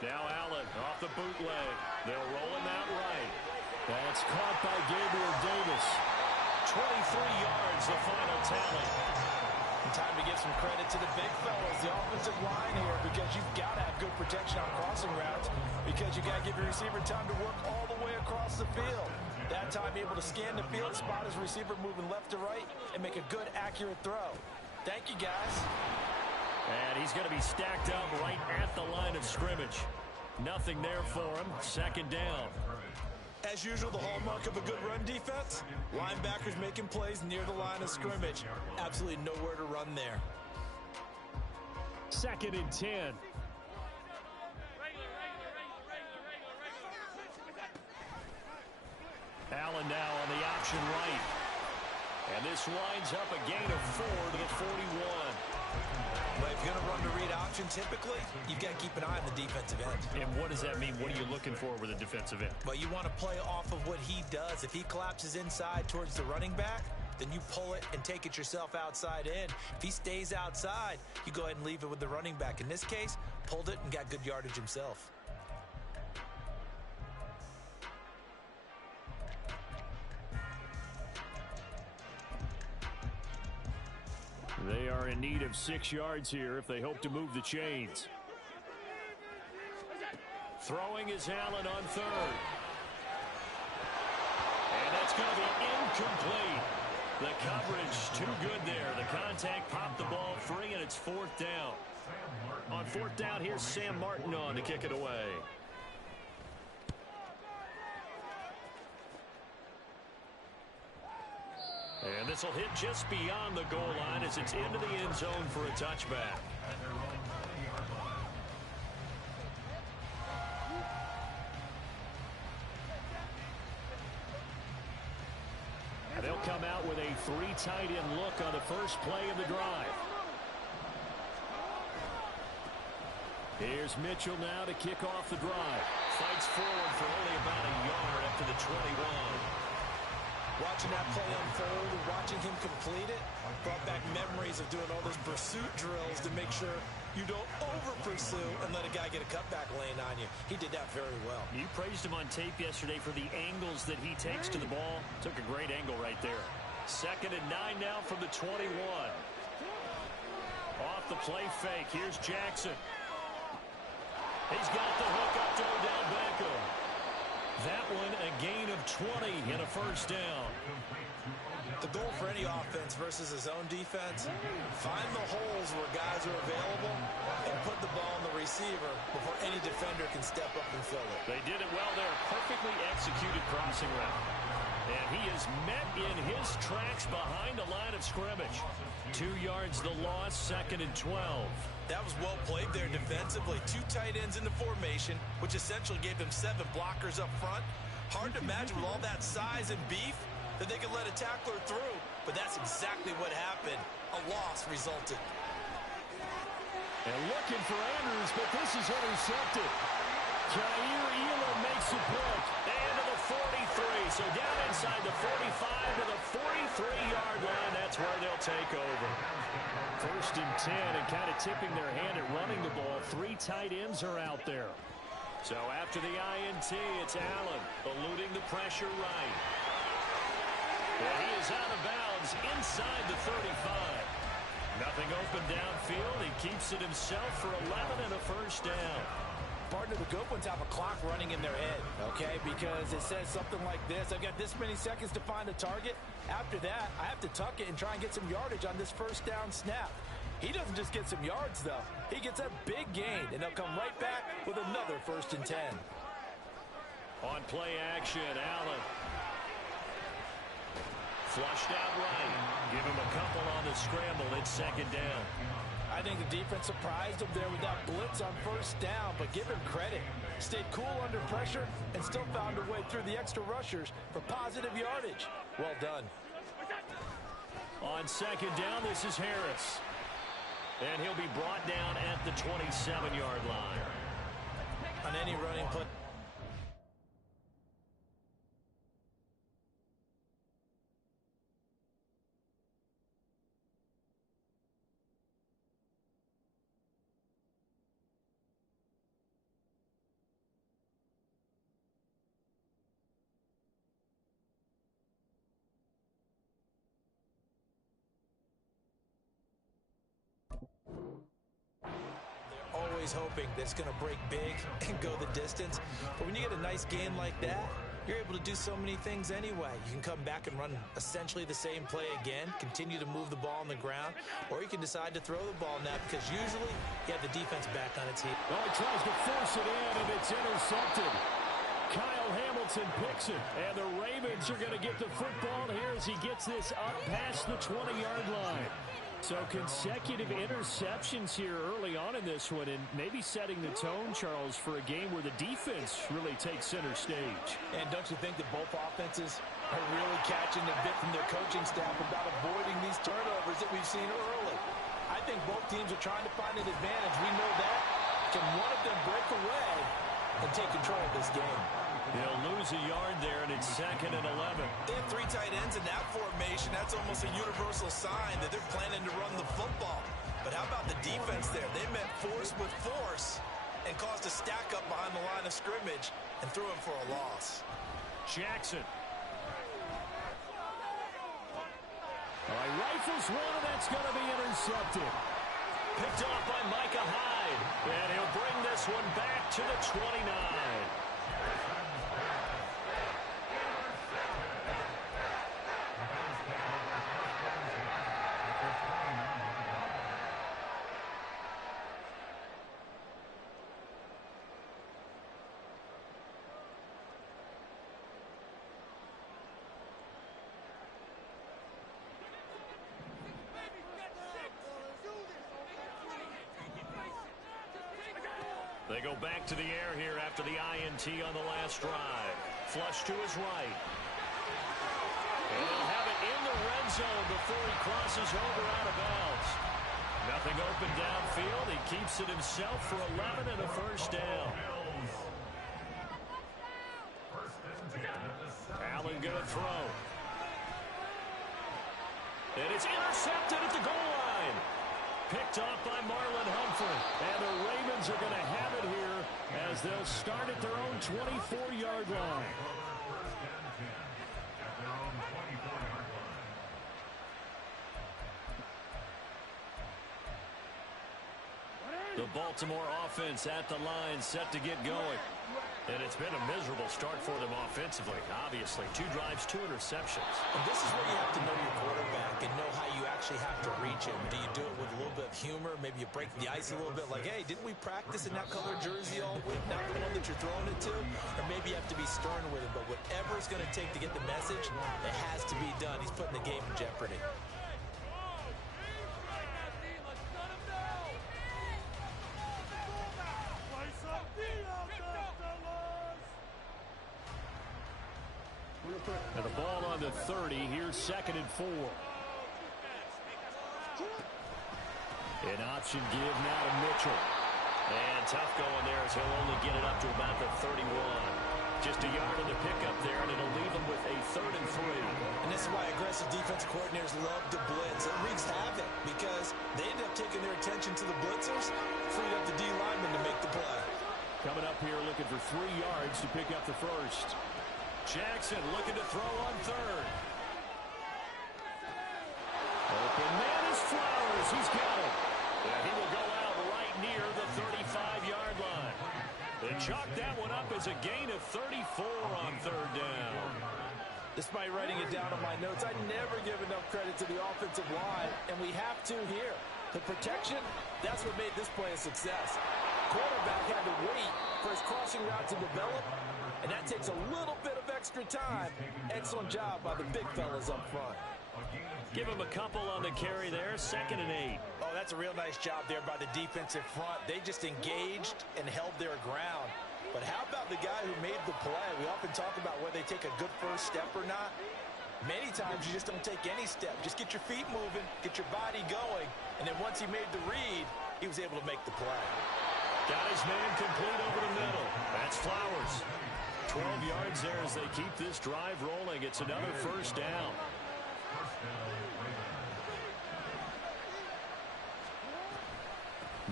Now Allen off the bootleg. They'll roll him out right. That's caught by Gabriel Davis. 23 yards, the final tally. And time to give some credit to the big fellas, the offensive line here, because you've got to have good protection on crossing routes, because you got to give your receiver time to work all the way across the field. That time able to scan the field, spot his receiver moving left to right, and make a good, accurate throw. Thank you, guys. And he's going to be stacked up right at the line of scrimmage. Nothing there for him. Second down. As usual, the hallmark of a good run defense, linebackers making plays near the line of scrimmage. Absolutely nowhere to run there. Second and 10. Allen now on the option right. And this winds up a gain of 4 to the 41. But if you're going to run the read option, typically, you've got to keep an eye on the defensive end. And what does that mean? What are you looking for with a defensive end? Well, you want to play off of what he does. If he collapses inside towards the running back, then you pull it and take it yourself outside in. If he stays outside, you go ahead and leave it with the running back. In this case, pulled it and got good yardage himself. They are in need of 6 yards here if they hope to move the chains. Throwing is Allen on third. And that's going to be incomplete. The coverage too good there. The contact popped the ball free, and it's fourth down. On fourth down, here's Sam Martin on to kick it away. And this will hit just beyond the goal line as it's into the end zone for a touchback. And they'll come out with a 3 tight end look on the first play of the drive. Here's Mitchell now to kick off the drive. Fights forward for only about a yard up to the 21. Watching that play unfold and watching him complete it brought back memories of doing all those pursuit drills to make sure you don't over-pursue and let a guy get a cutback lane on you. He did that very well. You praised him on tape yesterday for the angles that he takes to the ball. Took a great angle right there. Second and 9 now from the 21. Off the play fake. Here's Jackson. He's got the hook up to Odell Beckham. That one a gain of 20 and a first down. The goal for any offense versus his own defense, find the holes where guys are available and put the ball on the receiver before any defender can step up and fill it. They did it well there. Perfectly executed crossing route. And he is met in his tracks behind the line of scrimmage. 2 yards the loss, 2nd and 12. That was well played there defensively. 2 tight ends in the formation, which essentially gave them 7 blockers up front. Hard to imagine with all that size and beef that they could let a tackler through, but that's exactly what happened. A loss resulted. And looking for Andrews, but this is intercepted. Jair Elam makes a pick. And to the 43. So down inside the 45 to the 43-yard line. That's where they'll take over. 1st and 10, and kind of tipping their hand at running the ball. 3 tight ends are out there. So after the INT, it's Allen eluding the pressure right. And he is out of bounds inside the 35. Nothing open downfield. He keeps it himself for 11 and a first down. Partner, the good ones have a clock running in their head, okay? Because it says something like this. I've got this many seconds to find a target. After that, I have to tuck it and try and get some yardage on this first down snap. He doesn't just get some yards, though. He gets a big gain, and they'll come right back with another 1st and 10. On play action, Allen. Flushed out right. Give him a couple on the scramble. It's 2nd down. I think the defense surprised him there with that blitz on 1st down, but give him credit. Stayed cool under pressure and still found a way through the extra rushers for positive yardage. Well done. On 2nd down, this is Harris. And he'll be brought down at the 27-yard line. On any running play. Always hoping that it's going to break big and go the distance. But when you get a nice game like that, you're able to do so many things anyway. You can come back and run essentially the same play again, continue to move the ball on the ground, or you can decide to throw the ball now because usually you have the defense back on its heels. Well, he tries to force it in, and it's intercepted. Kyle Hamilton picks it, and the Ravens are going to get the football here as he gets this up past the 20-yard line. So consecutive interceptions here early on in this one, and maybe setting the tone, Charles, for a game where the defense really takes center stage. And don't you think that both offenses are really catching a bit from their coaching staff about avoiding these turnovers that we've seen early? I think both teams are trying to find an advantage. We know that. Can one of them break away and take control of this game? They'll lose a yard there, and it's 2nd and 11. They have 3 tight ends in that formation. That's almost a universal sign that they're planning to run the football. But how about the defense there? They met force with force and caused a stack up behind the line of scrimmage and threw him for a loss. Jackson. All right, rifles one, and that's going to be intercepted. Picked off by Micah Hyde. And he'll bring this one back to the 29. They go back to the air here after the INT on the last drive. Flush to his right. And he'll have it in the red zone before he crosses over out of bounds. Nothing open downfield. He keeps it himself for 11 and a first down. Allen gonna throw. And it's intercepted at the goal line. Picked off by Marlon Humphrey. And the Ravens are going to have it here as they'll start at their own 24-yard line. The Baltimore offense at the line, set to get going. And it's been a miserable start for them offensively, obviously. 2 drives, 2 interceptions. And this is where you have to know your quarterback and know how you actually have to reach him. Do you do it with a little bit of humor? Maybe you break the ice a little bit like, hey, didn't we practice in that color jersey all week? Not the one that you're throwing it to? Or maybe you have to be stern with him. But whatever it's going to take to get the message, it has to be done. He's putting the game in jeopardy. And the ball on the 30. Here's 2nd and 4. An option give now to Mitchell. And tough going there as he'll only get it up to about the 31. Just a yard in the pickup there, and it'll leave him with a 3rd and 3. And this is why aggressive defensive coordinators love to blitz. It wreaks havoc because they end up taking their attention to the blitzers, freed up the D lineman to make the play. Coming up here looking for 3 yards to pick up the first. Jackson looking to throw on 3rd. Open man is Flowers. He's got it. And he will go out right near the 35-yard line. They chalked that one up as a gain of 34 on 3rd down. Despite writing it down on my notes, I never give enough credit to the offensive line, and we have to here. The protection, that's what made this play a success. Quarterback had to wait for his crossing route to develop, and that takes a little bit of extra time. Excellent job by the big fellas up front. Give him a couple on the carry there, 2nd and 8. Oh, that's a real nice job there by the defensive front. They just engaged and held their ground. But how about the guy who made the play? We often talk about whether they take a good first step or not. Many times you just don't take any step. Just get your feet moving, get your body going, and then once he made the read, he was able to make the play. Got his man complete over the middle. That's Flowers. 12 yards there as they keep this drive rolling. It's another 1st down.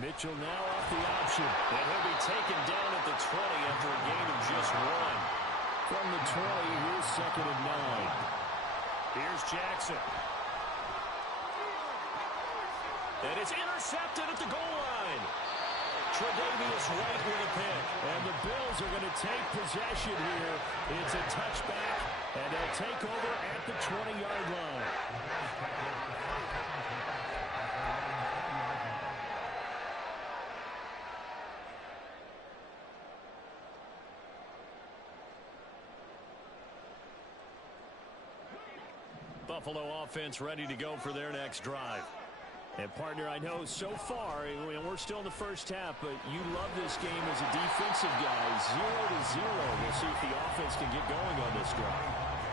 Mitchell now off the option. And he'll be taken down at the 20 after a gain of just 1. From the 20, here's 2nd and 9. Here's Jackson. And it's intercepted at the goal line. Tre'Davious White with a pick. And the Bills are going to take possession here. It's a touchback, and they'll take over at the 20-yard line. Buffalo offense ready to go for their next drive. And, partner, I know so far, we're still in the first half, but you love this game as a defensive guy. 0-0. We'll see if the offense can get going on this drive.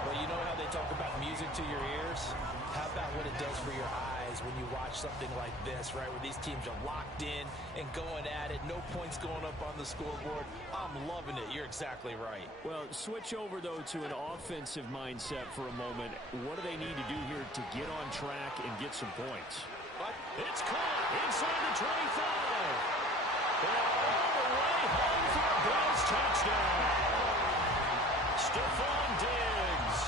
Well, you know how they talk about music to your ears? How about what it does for your eyes when you watch something like this, right, where these teams are locked in and going at it, no points going up on the scoreboard? I'm loving it. You're exactly right. Well, switch over, though, to an offensive mindset for a moment. What do they need to do here to get on track and get some points? But it's caught inside the 25. And all the way home for a Bills touchdown. Stephon Diggs,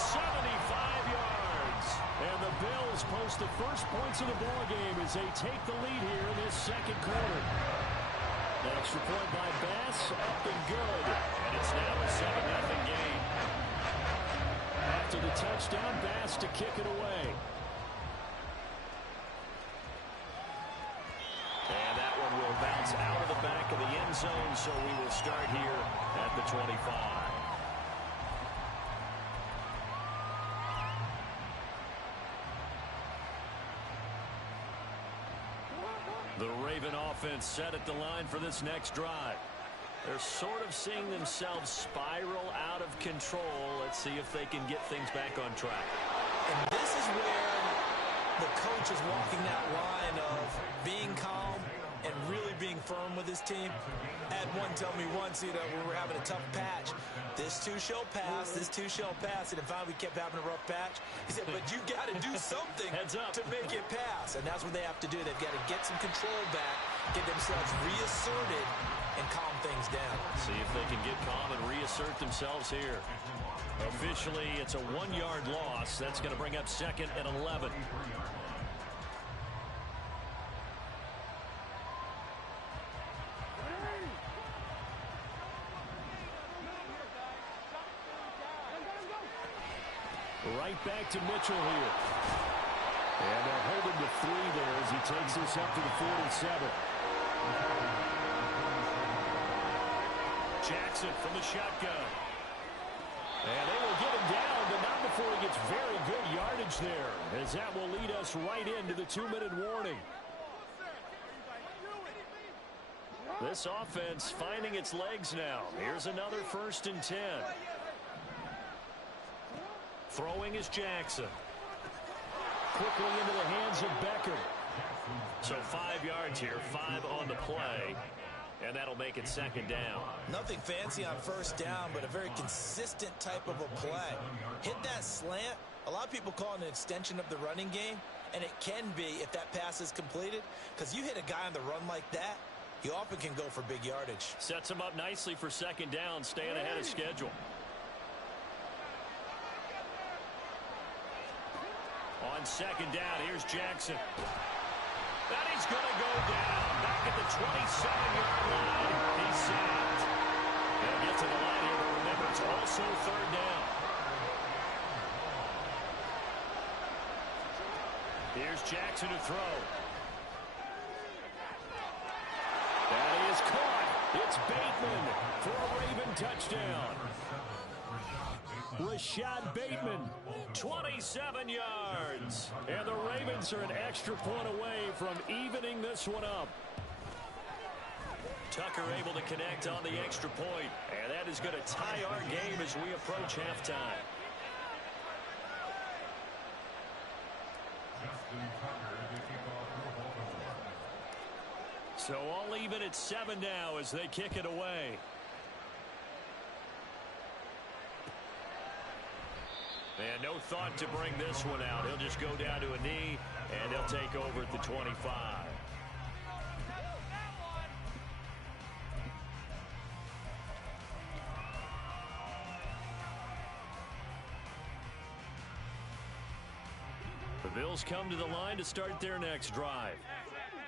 75 yards. And the Bills post the first points of the ballgame as they take the lead here in this 2nd quarter. An extra point by Bass, up and good. And it's now a 7-0 game. After the touchdown, Bass to kick it away. And that one will bounce out of the back of the end zone, so we will start here at the 25. The Raven offense set at the line for this next drive. They're sort of seeing themselves spiral out of control. Let's see if they can get things back on track. And this is where the coach is walking that line of being calm and really being firm with his team. I had one tell me once, when we were having a tough patch, this too shall pass, this too shall pass. And if we kept having a rough patch, he said, but you got to do something to make it pass. And that's what they have to do. They've got to get some control back, get themselves reasserted, and calm things down. See if they can get calm and reassert themselves here. Officially, it's a 1-yard loss. That's going to bring up 2nd and 11. Right back to Mitchell here. And they'll hold him to 3 there as he takes this up to the 47. Jackson from the shotgun. And they will get him down, but not before he gets very good yardage there, as that will lead us right into the 2-minute warning. This offense finding its legs now. Here's another 1st and 10. Throwing is Jackson. Quickly into the hands of Becker. So 5 yards here, 5 on the play. And that'll make it 2nd down. Nothing fancy on 1st down, but a very consistent type of a play. Hit that slant. A lot of people call it an extension of the running game, and it can be if that pass is completed, because you hit a guy on the run like that, he often can go for big yardage. Sets him up nicely for 2nd down, staying ahead of schedule. On 2nd down, here's Jackson. That is going to go down. Back at the 27-yard line. He's sacked. They'll get to the line here, but remember, it's also 3rd down. Here's Jackson to throw. That is caught. It's Bateman for a Raven touchdown. Rashad Bateman, 27 yards. And the Ravens are an extra point away from evening this one up. Tucker able to connect on the extra point. And that is going to tie our game as we approach halftime. So all even at 7 now as they kick it away. And no thought to bring this one out. He'll just go down to a knee, and he'll take over at the 25. The Bills come to the line to start their next drive.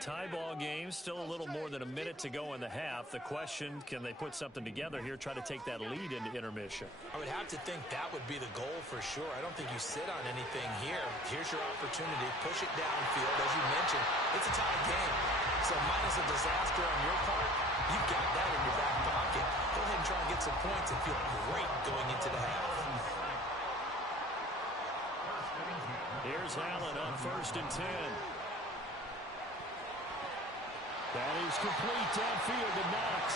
Tie ball game, still a little more than a minute to go in the half. The question, can they put something together here, try to take that lead into intermission? I would have to think that would be the goal for sure. I don't think you sit on anything here. Here's your opportunity. Push it downfield. As you mentioned, it's a tie game. So minus a disaster on your part, you've got that in your back pocket. Go ahead and try and get some points and feel great going into the half. Here's Allen on 1st and 10. That is complete downfield to Knox.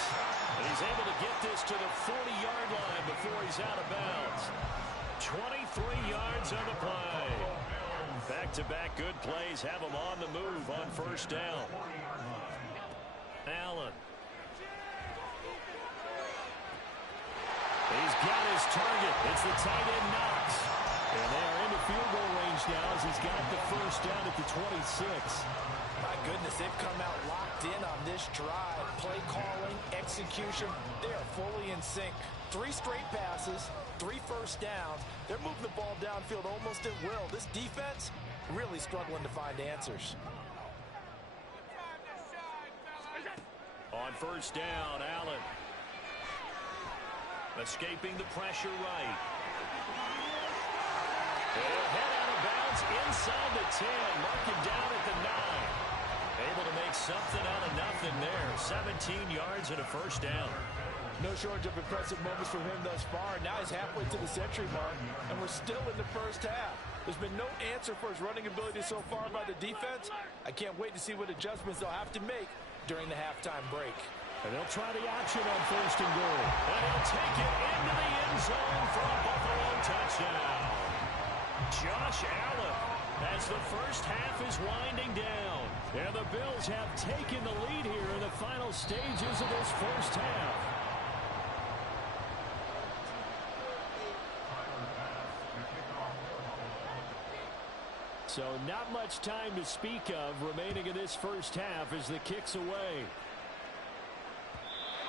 And he's able to get this to the 40-yard line before he's out of bounds. 23 yards on the play. Back-to-back good plays have him on the move on 1st down. Allen. He's got his target. It's the tight end Knox. And they are into field goal range now as he's got the 1st down at the 26. My goodness, they've come out locked in on this drive. Play calling, execution, they are fully in sync. 3 straight passes, 3 1st downs. They're moving the ball downfield almost at will. This defense really struggling to find answers. On 1st down, Allen. Escaping the pressure right. They'll head out of bounds inside the 10. Mark it down at the 9. Able to make something out of nothing there. 17 yards and a 1st down. No shortage of impressive moments from him thus far. Now he's halfway to the century mark, and we're still in the 1st half. There's been no answer for his running ability so far by the defense. I can't wait to see what adjustments they'll have to make during the halftime break. And they'll try the option on 1st and goal. And he'll take it into the end zone for a Buffalo touchdown. Josh Allen as the 1st half is winding down. And the Bills have taken the lead here in the final stages of this 1st half. So not much time to speak of remaining in this 1st half as the kick's away.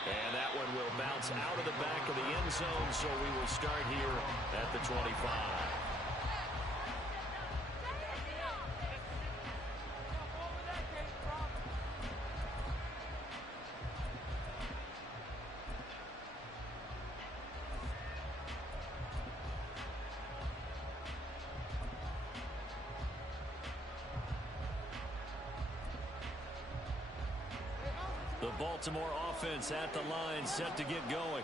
And that one will bounce out of the back of the end zone, so we will start here at the 25. The Baltimore offense at the line, set to get going.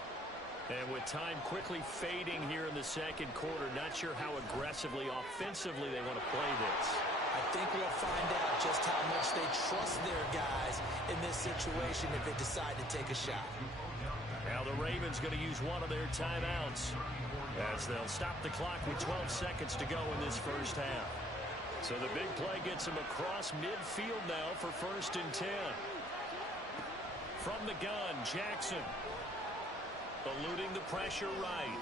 And with time quickly fading here in the second quarter, not sure how aggressively, offensively they want to play this. I think we'll find out just how much they trust their guys in this situation if they decide to take a shot. Now the Ravens going to use one of their timeouts as they'll stop the clock with 12 seconds to go in this first half. So the big play gets him across midfield now for 1st and 10. From the gun, Jackson. Eluding the pressure right.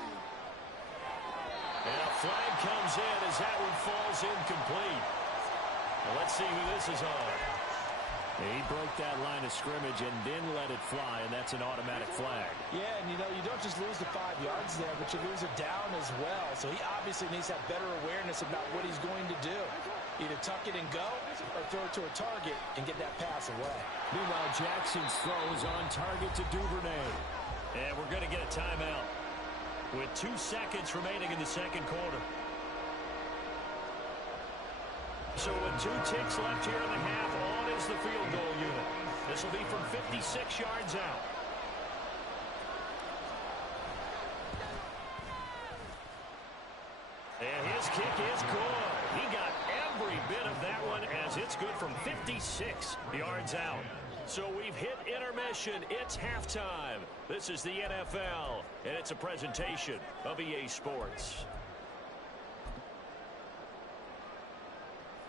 And a flag comes in as that one falls incomplete. Well, let's see who this is on. He broke that line of scrimmage and then let it fly, and that's an automatic flag. Yeah, and you don't just lose the 5 yards there, but you lose it down as well. So he obviously needs to have better awareness about what he's going to do. Either tuck it and go or throw it to a target and get that pass away. Meanwhile, Jackson's throw is on target to Duvernay. And we're going to get a timeout with 2 seconds remaining in the second quarter. So with 2 ticks left here in the half, on is the field goal unit. This will be from 56 yards out. And his kick is good. He got every bit of that one as it's good from 56 yards out. So we've hit intermission. It's halftime. This is the NFL, and it's a presentation of EA Sports.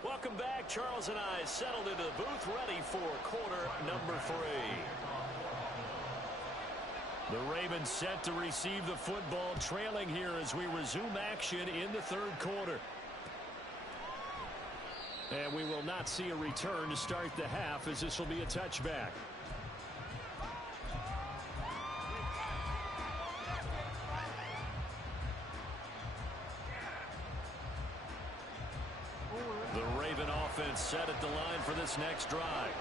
Welcome back. Charles and I settled into the booth, ready for quarter number 3. The Ravens set to receive the football, trailing here as we resume action in the third quarter. And we will not see a return to start the half, as this will be a touchback. The Raven offense set at the line for this next drive.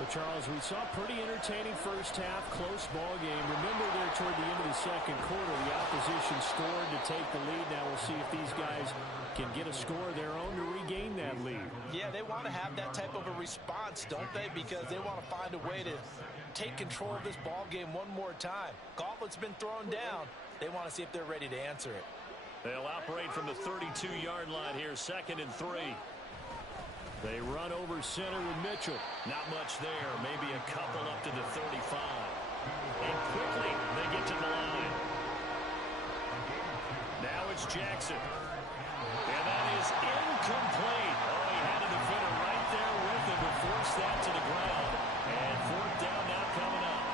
Well, Charles, we saw a pretty entertaining first half, close ball game. Remember there toward the end of the second quarter, the opposition scored to take the lead. Now we'll see if these guys can get a score of their own to regain that lead. Yeah, they want to have that type of a response, don't they? Because they want to find a way to take control of this ball game one more time. Gauntlet's been thrown down. They want to see if they're ready to answer it. They'll operate from the 32-yard line here, 2nd and 3. They run over center with Mitchell. Not much there. Maybe a couple up to the 35. And quickly, they get to the line. Now it's Jackson. And that is incomplete. Oh, he had a defender right there with him to force that to the ground. And 4th down now coming up.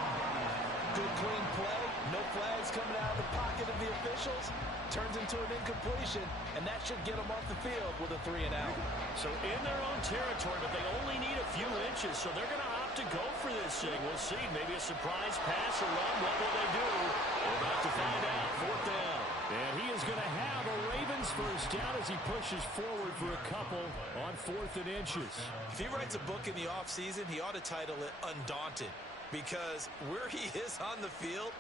Good, clean play. No flags coming out of the pocket of the officials. Turns into an incompletion, and that should get them off the field with a 3 and out. So in their own territory, but they only need a few inches, so they're going to opt to go for this thing. We'll see. Maybe a surprise pass or run. What will they do? We're about to find out. 4th down. And he is going to have a Ravens first down as he pushes forward for a couple on 4th and inches. If he writes a book in the offseason, he ought to title it Undaunted, because where he is on the field,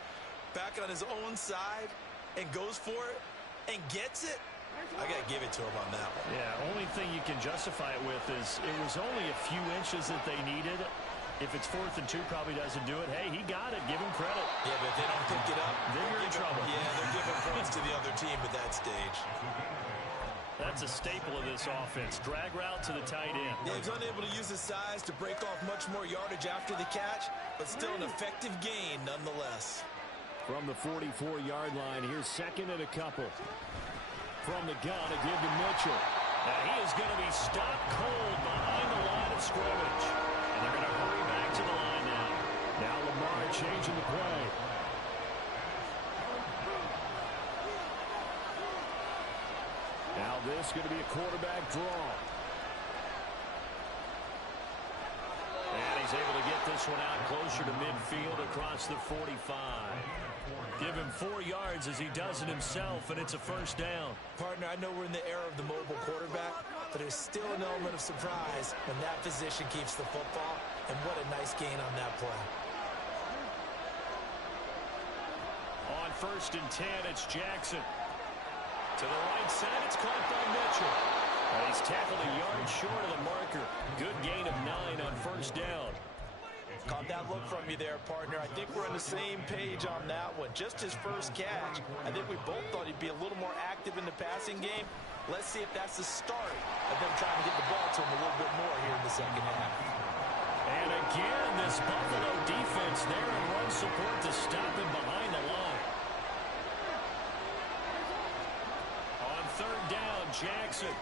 back on his own side, and goes for it and gets it, I got to give it to him on that one. Yeah, only thing you can justify it with is it was only a few inches that they needed. If it's 4th and 2, probably doesn't do it. Hey, he got it. Give him credit. Yeah, but if they don't pick it up, then you're in trouble. Yeah, they're giving points to the other team at that stage. That's a staple of this offense. Drag route to the tight end. Yeah, he's unable to use his size to break off much more yardage after the catch, but still an effective gain nonetheless. From the 44-yard line, here's 2nd and a couple. From the gun, a give to Mitchell. And he is going to be stopped cold behind the line of scrimmage. And they're going to hurry back to the line now. Now Lamar changing the play. Now this is going to be a quarterback draw. And he's able to get this one out closer to midfield across the 45. Give him 4 yards as he does it himself, and it's a first down. Partner, I know we're in the era of the mobile quarterback, but there's still an element of surprise when that position keeps the football, and what a nice gain on that play. On 1st and 10, it's Jackson. To the right side, it's caught by Mitchell. And he's tackled a yard short of the marker. Good gain of 9 on 1st down. Caught that look from you there, partner. I think we're on the same page on that one. Just his first catch. I think we both thought he'd be a little more active in the passing game. Let's see if that's the start of them trying to get the ball to him a little bit more here in the second half. And again, this Buffalo defense there in run support to stop him behind the line. On third down, Jackson.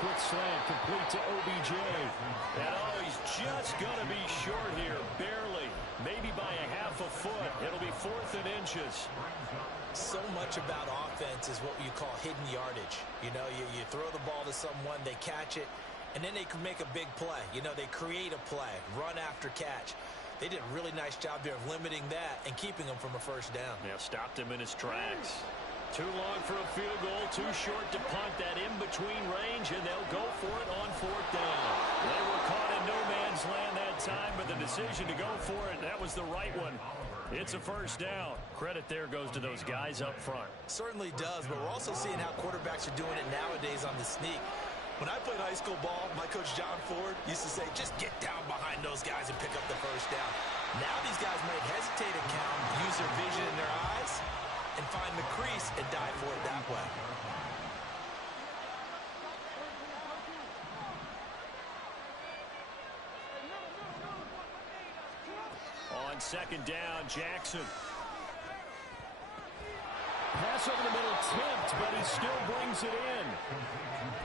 Quick slant complete to OBJ. And he's just going to be short here, barely. Maybe by a half a foot. It'll be 4th and inches. So much about offense is what you call hidden yardage. You know, you throw the ball to someone, they catch it, and then they can make a big play. You know, they create a play, run after catch. They did a really nice job there of limiting that and keeping him from a first down. Yeah, stopped him in his tracks. Too long for a field goal, too short to punt. That in-between range, and they'll go for it on 4th down. They were caught in no man's land that time, but the decision to go for it, that was the right one. It's a first down. Credit there goes to those guys up front. Certainly does, but we're also seeing how quarterbacks are doing it nowadays on the sneak. When I played high school ball, my coach John Ford used to say, just get down behind those guys and pick up the first down. Now these guys might hesitate to count, use their vision in their eyes, and find the crease and dive for it that way. On second down, Jackson. Pass over the middle, tipped, but he still brings it in.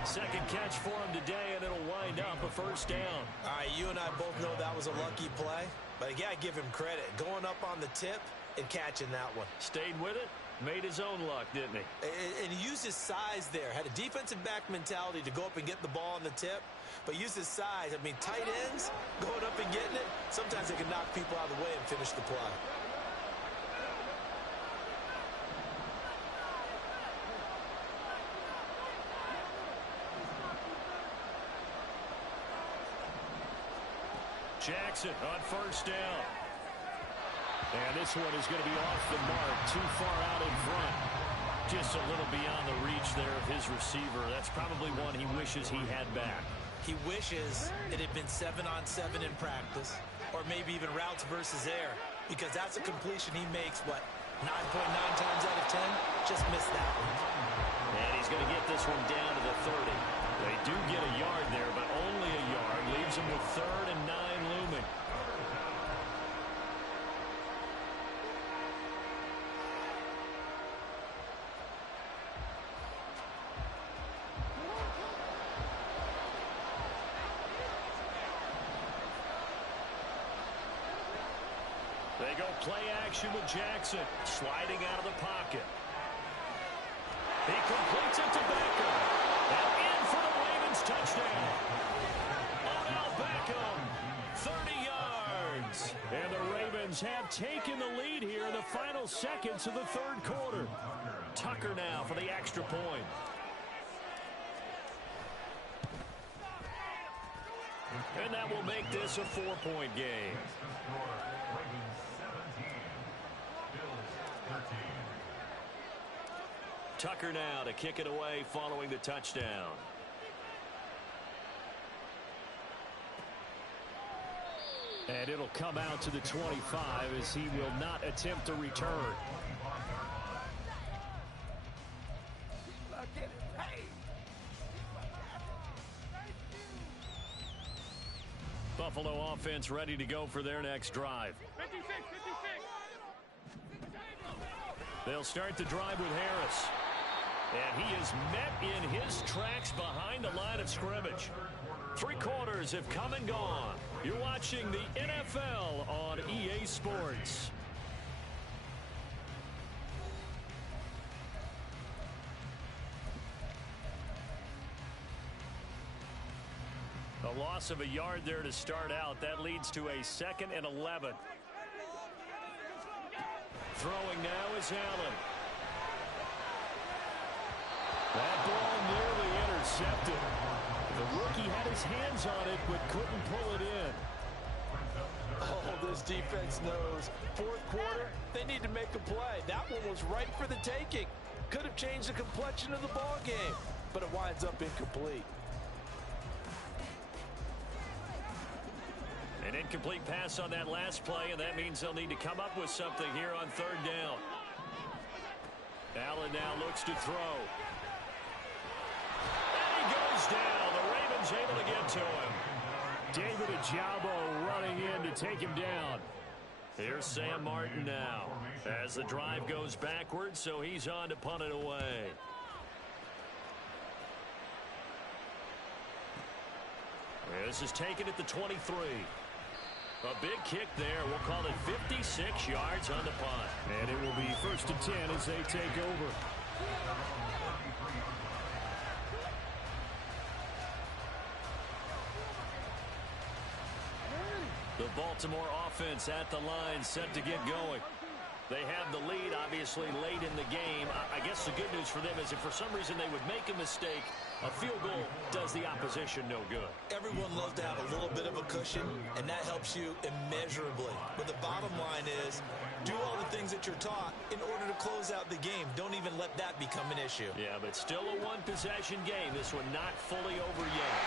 Second catch for him today, and it'll wind up a first down. All right, you and I both know that was a lucky play, but I gotta give him credit. Going up on the tip and catching that one. Stayed with it, made his own luck, didn't he? And he used his size there. Had a defensive back mentality to go up and get the ball on the tip, but used his size. I mean, tight ends, going up and getting it, sometimes they can knock people out of the way and finish the play. Jackson on first down. And this one is going to be off the mark, too far out in front. Just a little beyond the reach there of his receiver. That's probably one he wishes he had back. He wishes it had been 7-on-7 in practice, or maybe even routes versus air, because that's a completion he makes, 9.9 times out of 10? Just missed that one. And he's going to get this one down to the 30. They do get a yard there, but only a yard. Leaves him with 3rd and 9 looming. They go play action with Jackson, sliding out of the pocket. He completes it to Beckham. And in for the Ravens touchdown. Odell Beckham, 30 yards. And the Ravens have taken the lead here in the final seconds of the third quarter. Tucker now for the extra point. And that will make this a 4-point game. Tucker now to kick it away following the touchdown. And it'll come out to the 25 as he will not attempt to return. Buffalo offense ready to go for their next drive. 56. They'll start the drive with Harris. And he is met in his tracks behind the line of scrimmage. 3 quarters have come and gone. You're watching the NFL on EA Sports. A loss of a yard there to start out. That leads to a 2nd and 11. Throwing now is Allen. That ball nearly intercepted. The rookie had his hands on it but couldn't pull it in. Oh, this defense knows. 4th quarter, they need to make a play. That one was right for the taking. Could have changed the complexion of the ball game, but it winds up incomplete. An Incomplete pass on that last play, and that means they'll need to come up with something here on third down. Allen now looks to throw. And he goes down. The Ravens able to get to him. David Ojabo running in to take him down. Here's Sam Martin now as the drive goes backwards, so he's on to punt it away. This is taken at the 23. A big kick there. We'll call it 56 yards on the punt. And it will be 1st and 10 as they take over. The Baltimore offense at the line, set to get going. They have the lead, obviously, late in the game. I guess the good news for them is if for some reason they would make a mistake, a field goal does the opposition no good. Everyone loves to have a little bit of a cushion, and that helps you immeasurably. But the bottom line is, do all the things that you're taught in order to close out the game. Don't even let that become an issue. Yeah, but still a one-possession game. This one not fully over yet.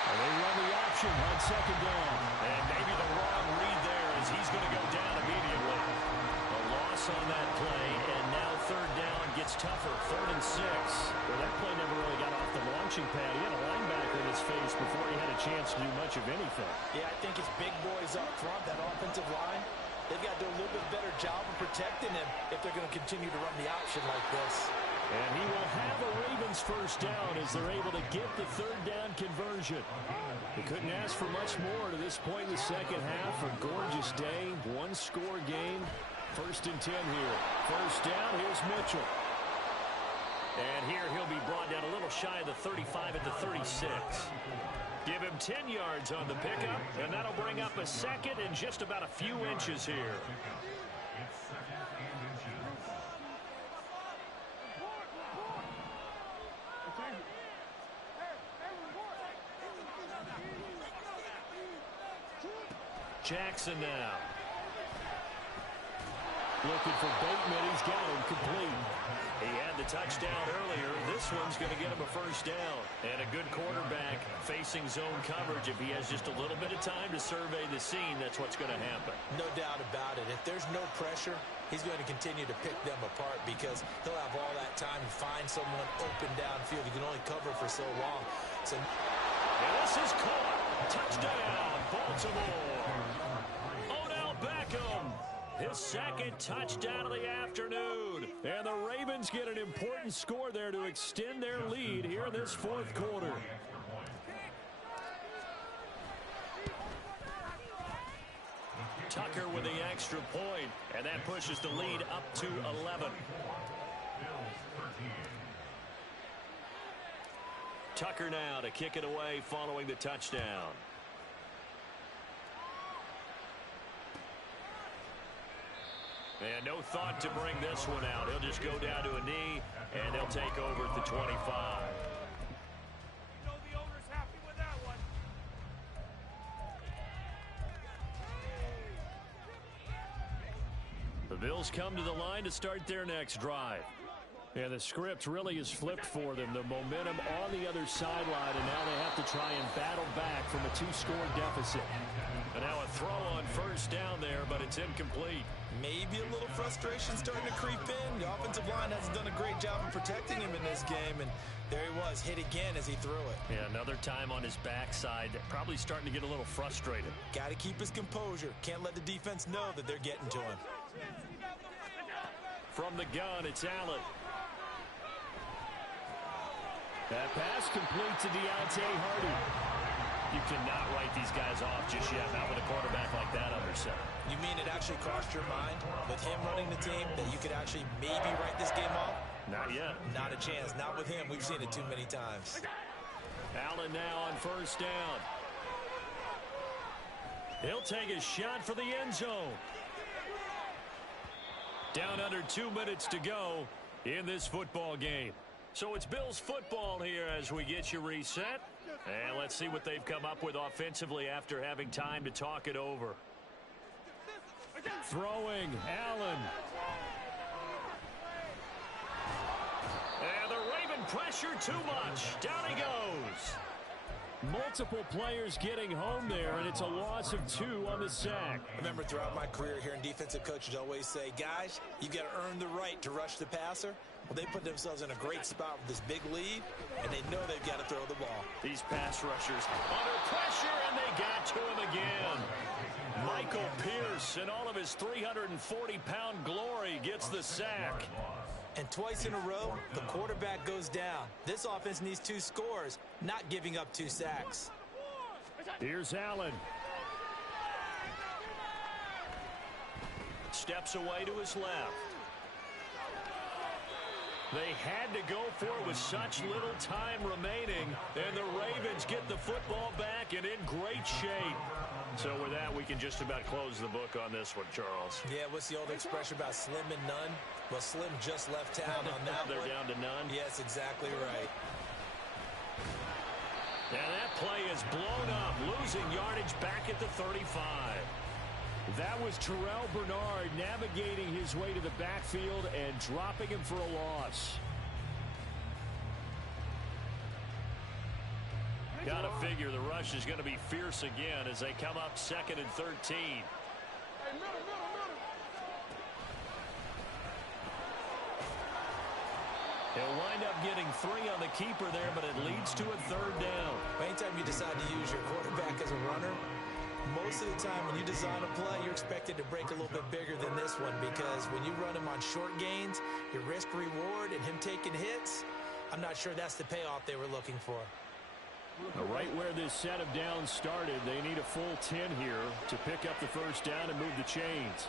And they run the option on 2nd down. And maybe the wrong read there as he's going to go down immediately. A loss on that play, and now 3rd down gets tougher. 3rd and 6. Well, that play never really got off the launching pad. He had a linebacker in his face before he had a chance to do much of anything. Yeah, I think it's big boys up front, that offensive line. They've got to do a little bit better job of protecting him if they're going to continue to run the option like this. And he will have a Ravens 1st down as they're able to get the 3rd down conversion. They couldn't ask for much more to this point in the second half. A gorgeous day, one-score game. 1st and 10 here. 1st down, here's Mitchell. And here he'll be brought down a little shy of the 35 at the 36. Give him 10 yards on the pickup, and that'll bring up a 2nd and just about a few inches here. Jackson now. Looking for Bateman. He's got him complete. He had the touchdown earlier. This one's going to get him a 1st down. And a good quarterback facing zone coverage. If he has just a little bit of time to survey the scene, that's what's going to happen. No doubt about it. If there's no pressure, he's going to continue to pick them apart because he'll have all that time to find someone open downfield. He can only cover for so long. So, and this is caught. Touchdown, Baltimore. Odell Beckham. His 2nd touchdown of the afternoon. And the Ravens get an important score there to extend their lead here in this 4th quarter. Tucker with the extra point, and that pushes the lead up to 11. Tucker now to kick it away following the touchdown. And no thought to bring this one out. He'll just go down to a knee, and they'll take over at the 25. You know the owner's happy with that one. The Bills come to the line to start their next drive. And the script really is flipped for them. The momentum on the other sideline, and now they have to try and battle back from a 2-score deficit. And now a throw on 1st down there, but it's incomplete. maybe a little frustration starting to creep in. The offensive line hasn't done a great job of protecting him in this game, and there he was, hit again as he threw it. Yeah, another time on his backside, probably starting to get a little frustrated. Got to keep his composure. Can't let the defense know that they're getting to him. From the gun, it's Allen. That pass complete to Deontay Hardy. You cannot write these guys off just yet, not with a quarterback like that under center. You mean it actually crossed your mind with him running the team that you could actually maybe write this game off? Not yet. Not a chance. Not with him. We've seen it too many times. Allen now on first down. He'll take a shot for the end zone. Down under 2 minutes to go in this football game. So it's Bills football here as we get you reset. And let's see what they've come up with offensively after having time to talk it over. Throwing, Allen. And the Raven pressure too much. Down he goes. Multiple players getting home there, and it's a loss of 2 on the sack. Remember, throughout my career here in defensive coaches always say, guys, you got to earn the right to rush the passer. Well, they put themselves in a great spot with this big lead, and they know they've got to throw the ball. These pass rushers under pressure, and they got to him again. Michael Pierce, in all of his 340-pound glory, gets the sack. And twice in a row, the quarterback goes down. This offense needs 2 scores, not giving up 2 sacks. Here's Allen. Steps away to his left. They had to go for it with such little time remaining, and the Ravens get the football back and in great shape. So with that, we can just about close the book on this one, Charles. Yeah, what's the old expression about slim and none? Well, Slim just left town on that They're one. down to none? Yes, exactly right. And that play is blown up, losing yardage back at the 35. That was Terrell Bernard navigating his way to the backfield and dropping him for a loss. Got to figure the rush is going to be fierce again as they come up 2nd and 13. He'll wind up getting 3 on the keeper there, but it leads to a 3rd down. Anytime you decide to use your quarterback as a runner, most of the time when you design a play, you're expected to break a little bit bigger than this one, because when you run him on short gains, your risk-reward and him taking hits, I'm not sure that's the payoff they were looking for. Right where this set of downs started, they need a full 10 here to pick up the 1st down and move the chains.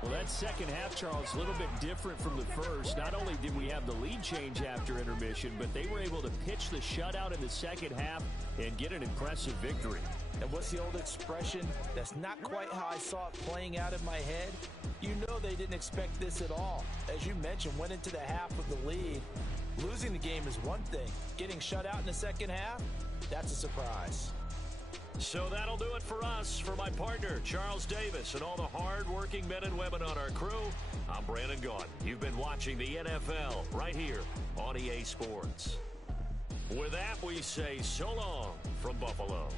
Well, that second half, Charles, a little bit different from the first. Not only did we have the lead change after intermission, but they were able to pitch the shutout in the second half and get an impressive victory. And what's the old expression? That's not quite how I saw it playing out in my head. You know they didn't expect this at all. As you mentioned, went into the half with the lead. Losing the game is one thing. Getting shut out in the second half, that's a surprise. So that'll do it for us. For my partner, Charles Davis, and all the hard-working men and women on our crew, I'm Brandon Gaudin. You've been watching the NFL right here on EA Sports. With that, we say so long from Buffalo.